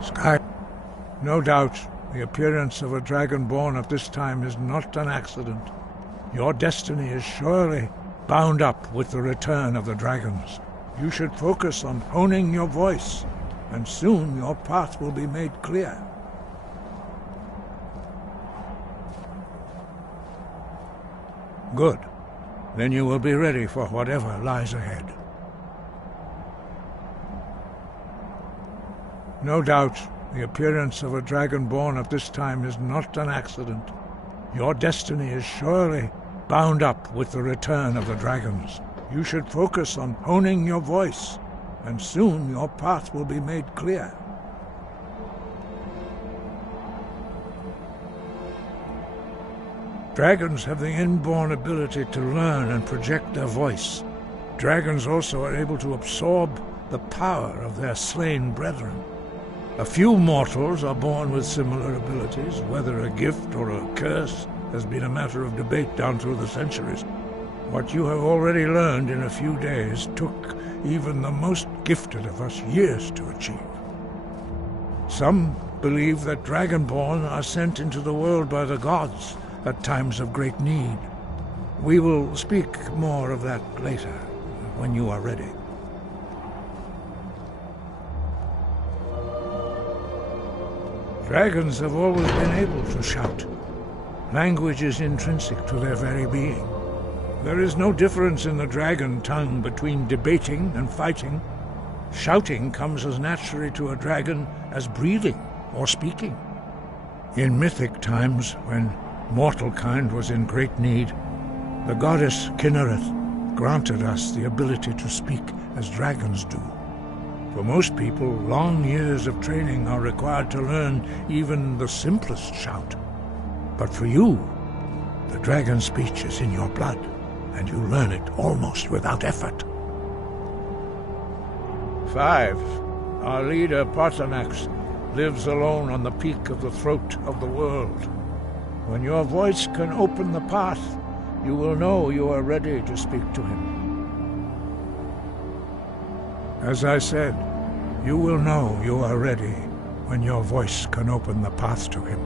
Sky. No doubt, the appearance of a Dragonborn at this time is not an accident. Your destiny is surely bound up with the return of the dragons. You should focus on honing your voice, and soon your path will be made clear. Good. Then you will be ready for whatever lies ahead. No doubt, the appearance of a dragonborn at this time is not an accident. Your destiny is surely bound up with the return of the dragons. You should focus on honing your voice, and soon your path will be made clear. Dragons have the inborn ability to learn and project their voice. Dragons also are able to absorb the power of their slain brethren. A few mortals are born with similar abilities. Whether a gift or a curse has been a matter of debate down through the centuries. What you have already learned in a few days took even the most gifted of us years to achieve. Some believe that Dragonborn are sent into the world by the gods at times of great need. We will speak more of that later, when you are ready. Dragons have always been able to shout. Language is intrinsic to their very being. There is no difference in the dragon tongue between debating and fighting. Shouting comes as naturally to a dragon as breathing or speaking. In mythic times, when mortal kind was in great need, the goddess Kinnereth granted us the ability to speak as dragons do. For most people, long years of training are required to learn even the simplest shout. But for you, the dragon speech is in your blood, and you learn it almost without effort. 5. Our leader, Parthenax, lives alone on the peak of the throat of the world. When your voice can open the path, you will know you are ready to speak to him. As I said, you will know you are ready when your voice can open the path to him.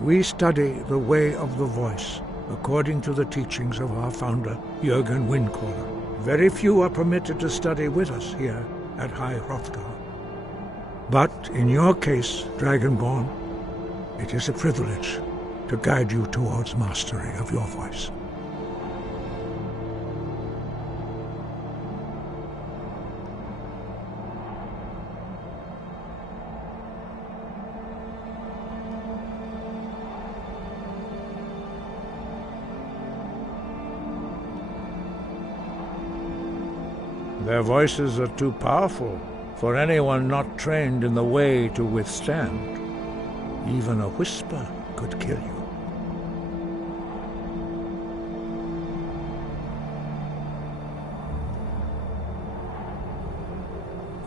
We study the way of the voice, according to the teachings of our founder, Jürgen Windcaller. Very few are permitted to study with us here at High Hrothgar. But in your case, Dragonborn, it is a privilege to guide you towards mastery of your voice. Their voices are too powerful for anyone not trained in the way to withstand. Even a whisper could kill you.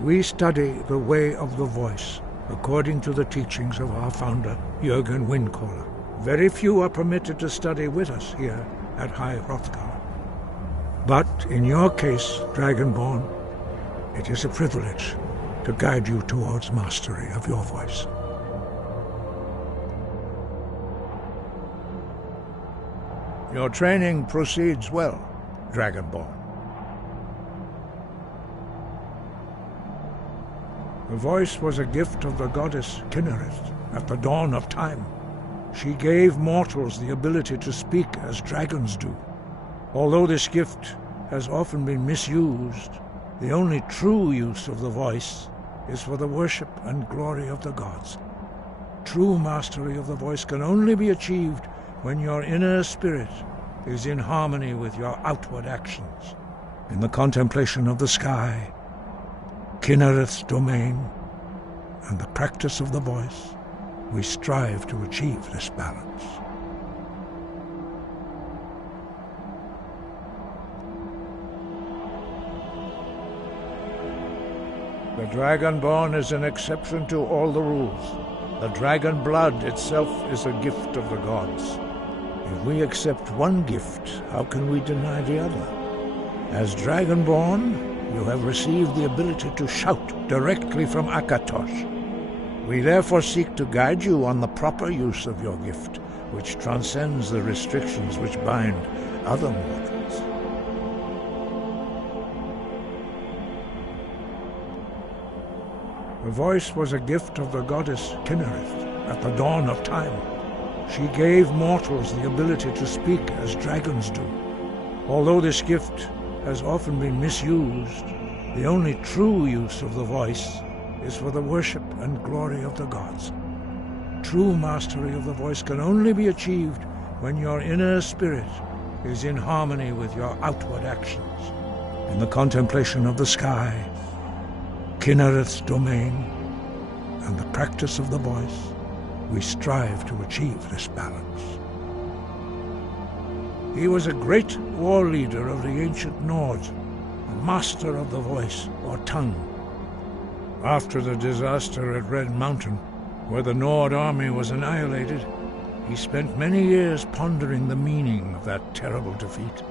We study the way of the voice, according to the teachings of our founder, Jürgen Windcaller. Very few are permitted to study with us here at High Hrothgar. But in your case, Dragonborn, it is a privilege to guide you towards mastery of your voice. Your training proceeds well, Dragonborn. The voice was a gift of the goddess Kinnereth at the dawn of time. She gave mortals the ability to speak as dragons do. Although this gift has often been misused, the only true use of the voice is for the worship and glory of the gods. True mastery of the voice can only be achieved when your inner spirit is in harmony with your outward actions. In the contemplation of the sky, Kinnereth's domain, and the practice of the voice, we strive to achieve this balance. The Dragonborn is an exception to all the rules. The dragon blood itself is a gift of the gods. If we accept one gift, how can we deny the other? As Dragonborn, you have received the ability to shout directly from Akatosh. We therefore seek to guide you on the proper use of your gift, which transcends the restrictions which bind other mortals. The voice was a gift of the goddess Kinnereth at the dawn of time. She gave mortals the ability to speak as dragons do. Although this gift has often been misused, the only true use of the voice is for the worship and glory of the gods. True mastery of the voice can only be achieved when your inner spirit is in harmony with your outward actions. In the contemplation of the sky, Kinnereth's domain, and the practice of the voice, we strive to achieve this balance. He was a great war leader of the ancient Nords, a master of the voice, or tongue. After the disaster at Red Mountain, where the Nord army was annihilated, he spent many years pondering the meaning of that terrible defeat.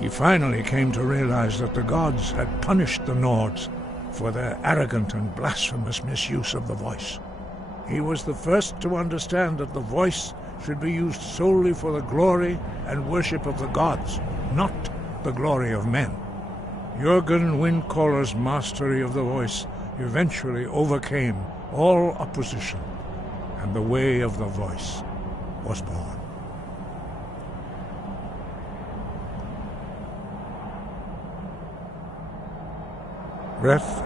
He finally came to realize that the gods had punished the Nords for their arrogant and blasphemous misuse of the voice. He was the first to understand that the voice should be used solely for the glory and worship of the gods, not the glory of men. Jürgen Windcaller's mastery of the voice eventually overcame all opposition, and the way of the voice was born. Breath.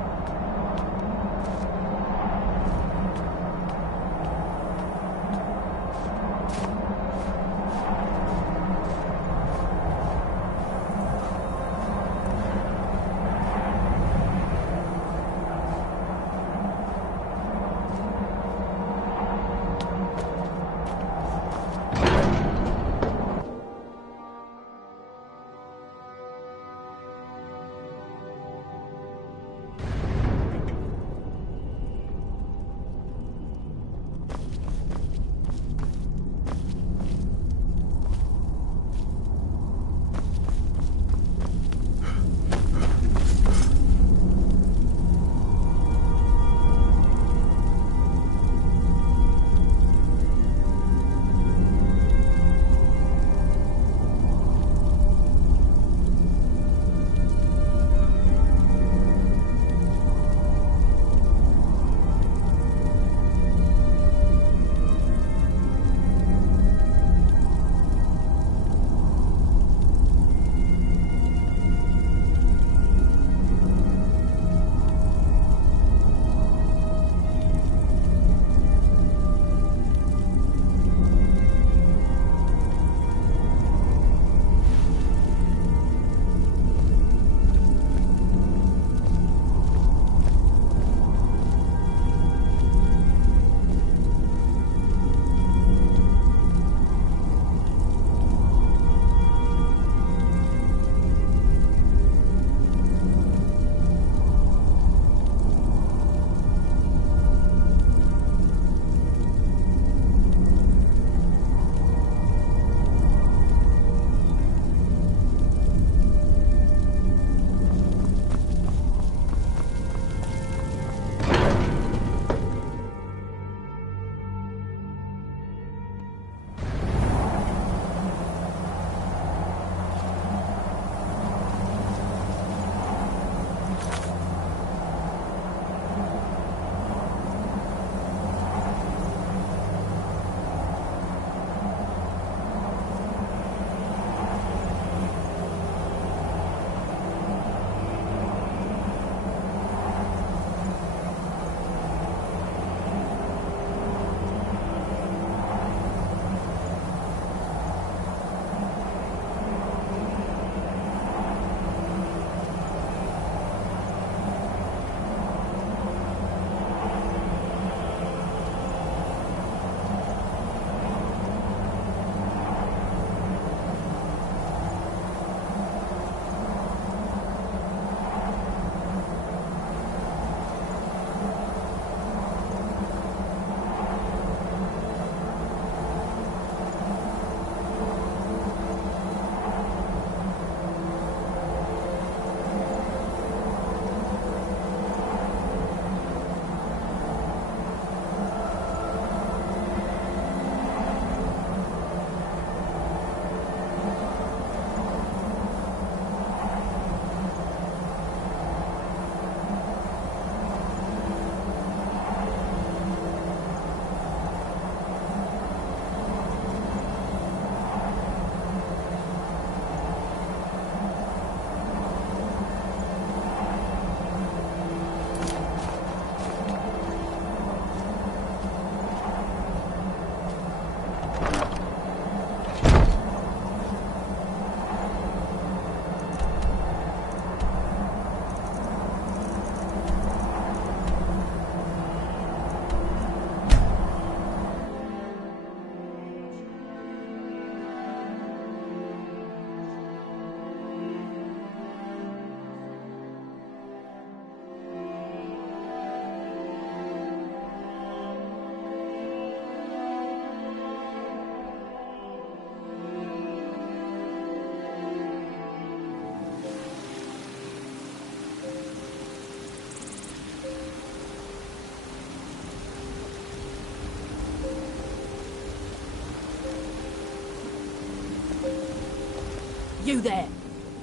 You there.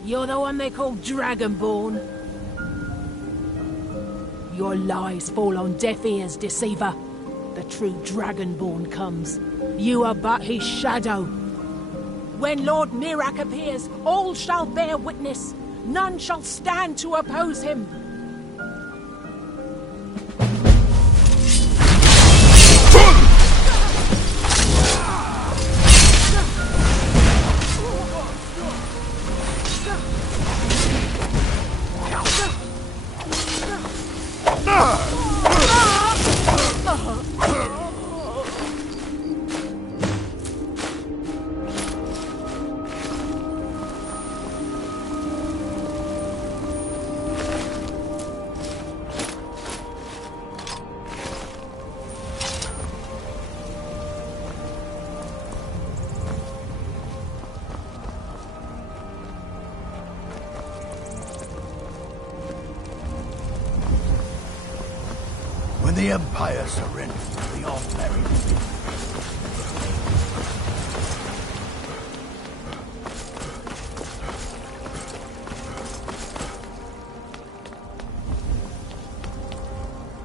You're the one they call Dragonborn. Your lies fall on deaf ears, deceiver. The true Dragonborn comes. You are but his shadow. When Lord Mirak appears, all shall bear witness. None shall stand to oppose him. When the Empire surrenders, we all marry.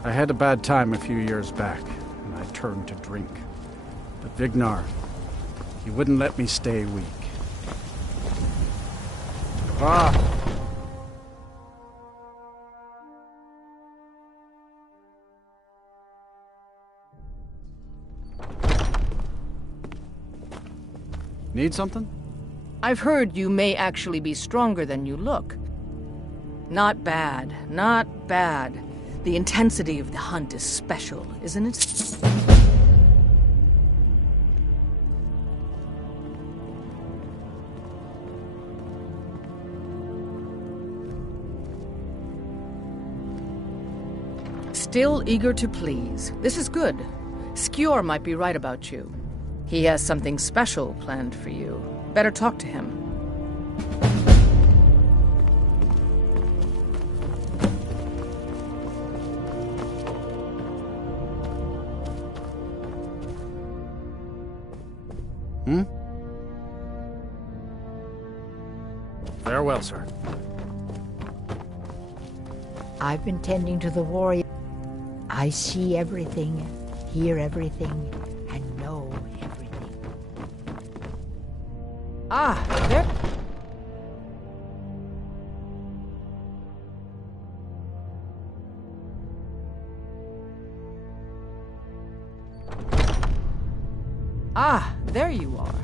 I had a bad time a few years back, and I turned to drink. But Vignar, he wouldn't let me stay weak. Need something? I've heard you may actually be stronger than you look. Not bad, not bad. The intensity of the hunt is special, isn't it? Still eager to please. This is good. Skjor might be right about you. He has something special planned for you. Better talk to him. Farewell, sir. I've been tending to the warrior. I see everything, hear everything, and know everything. Ah, there... Ah, there you are.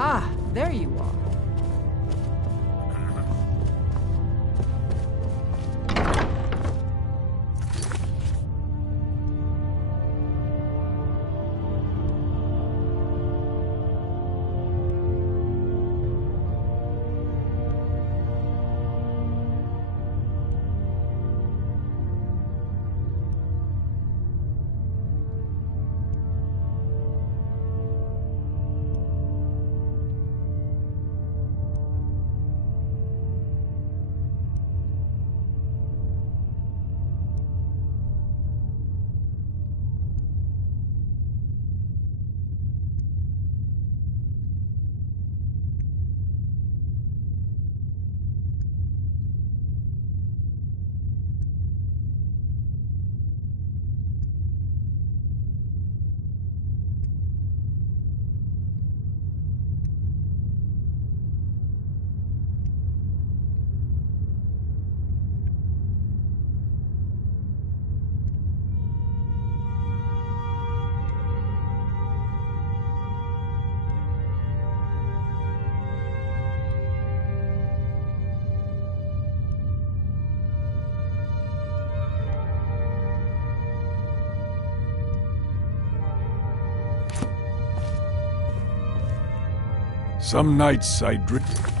Ah, there you are. Some nights I drift.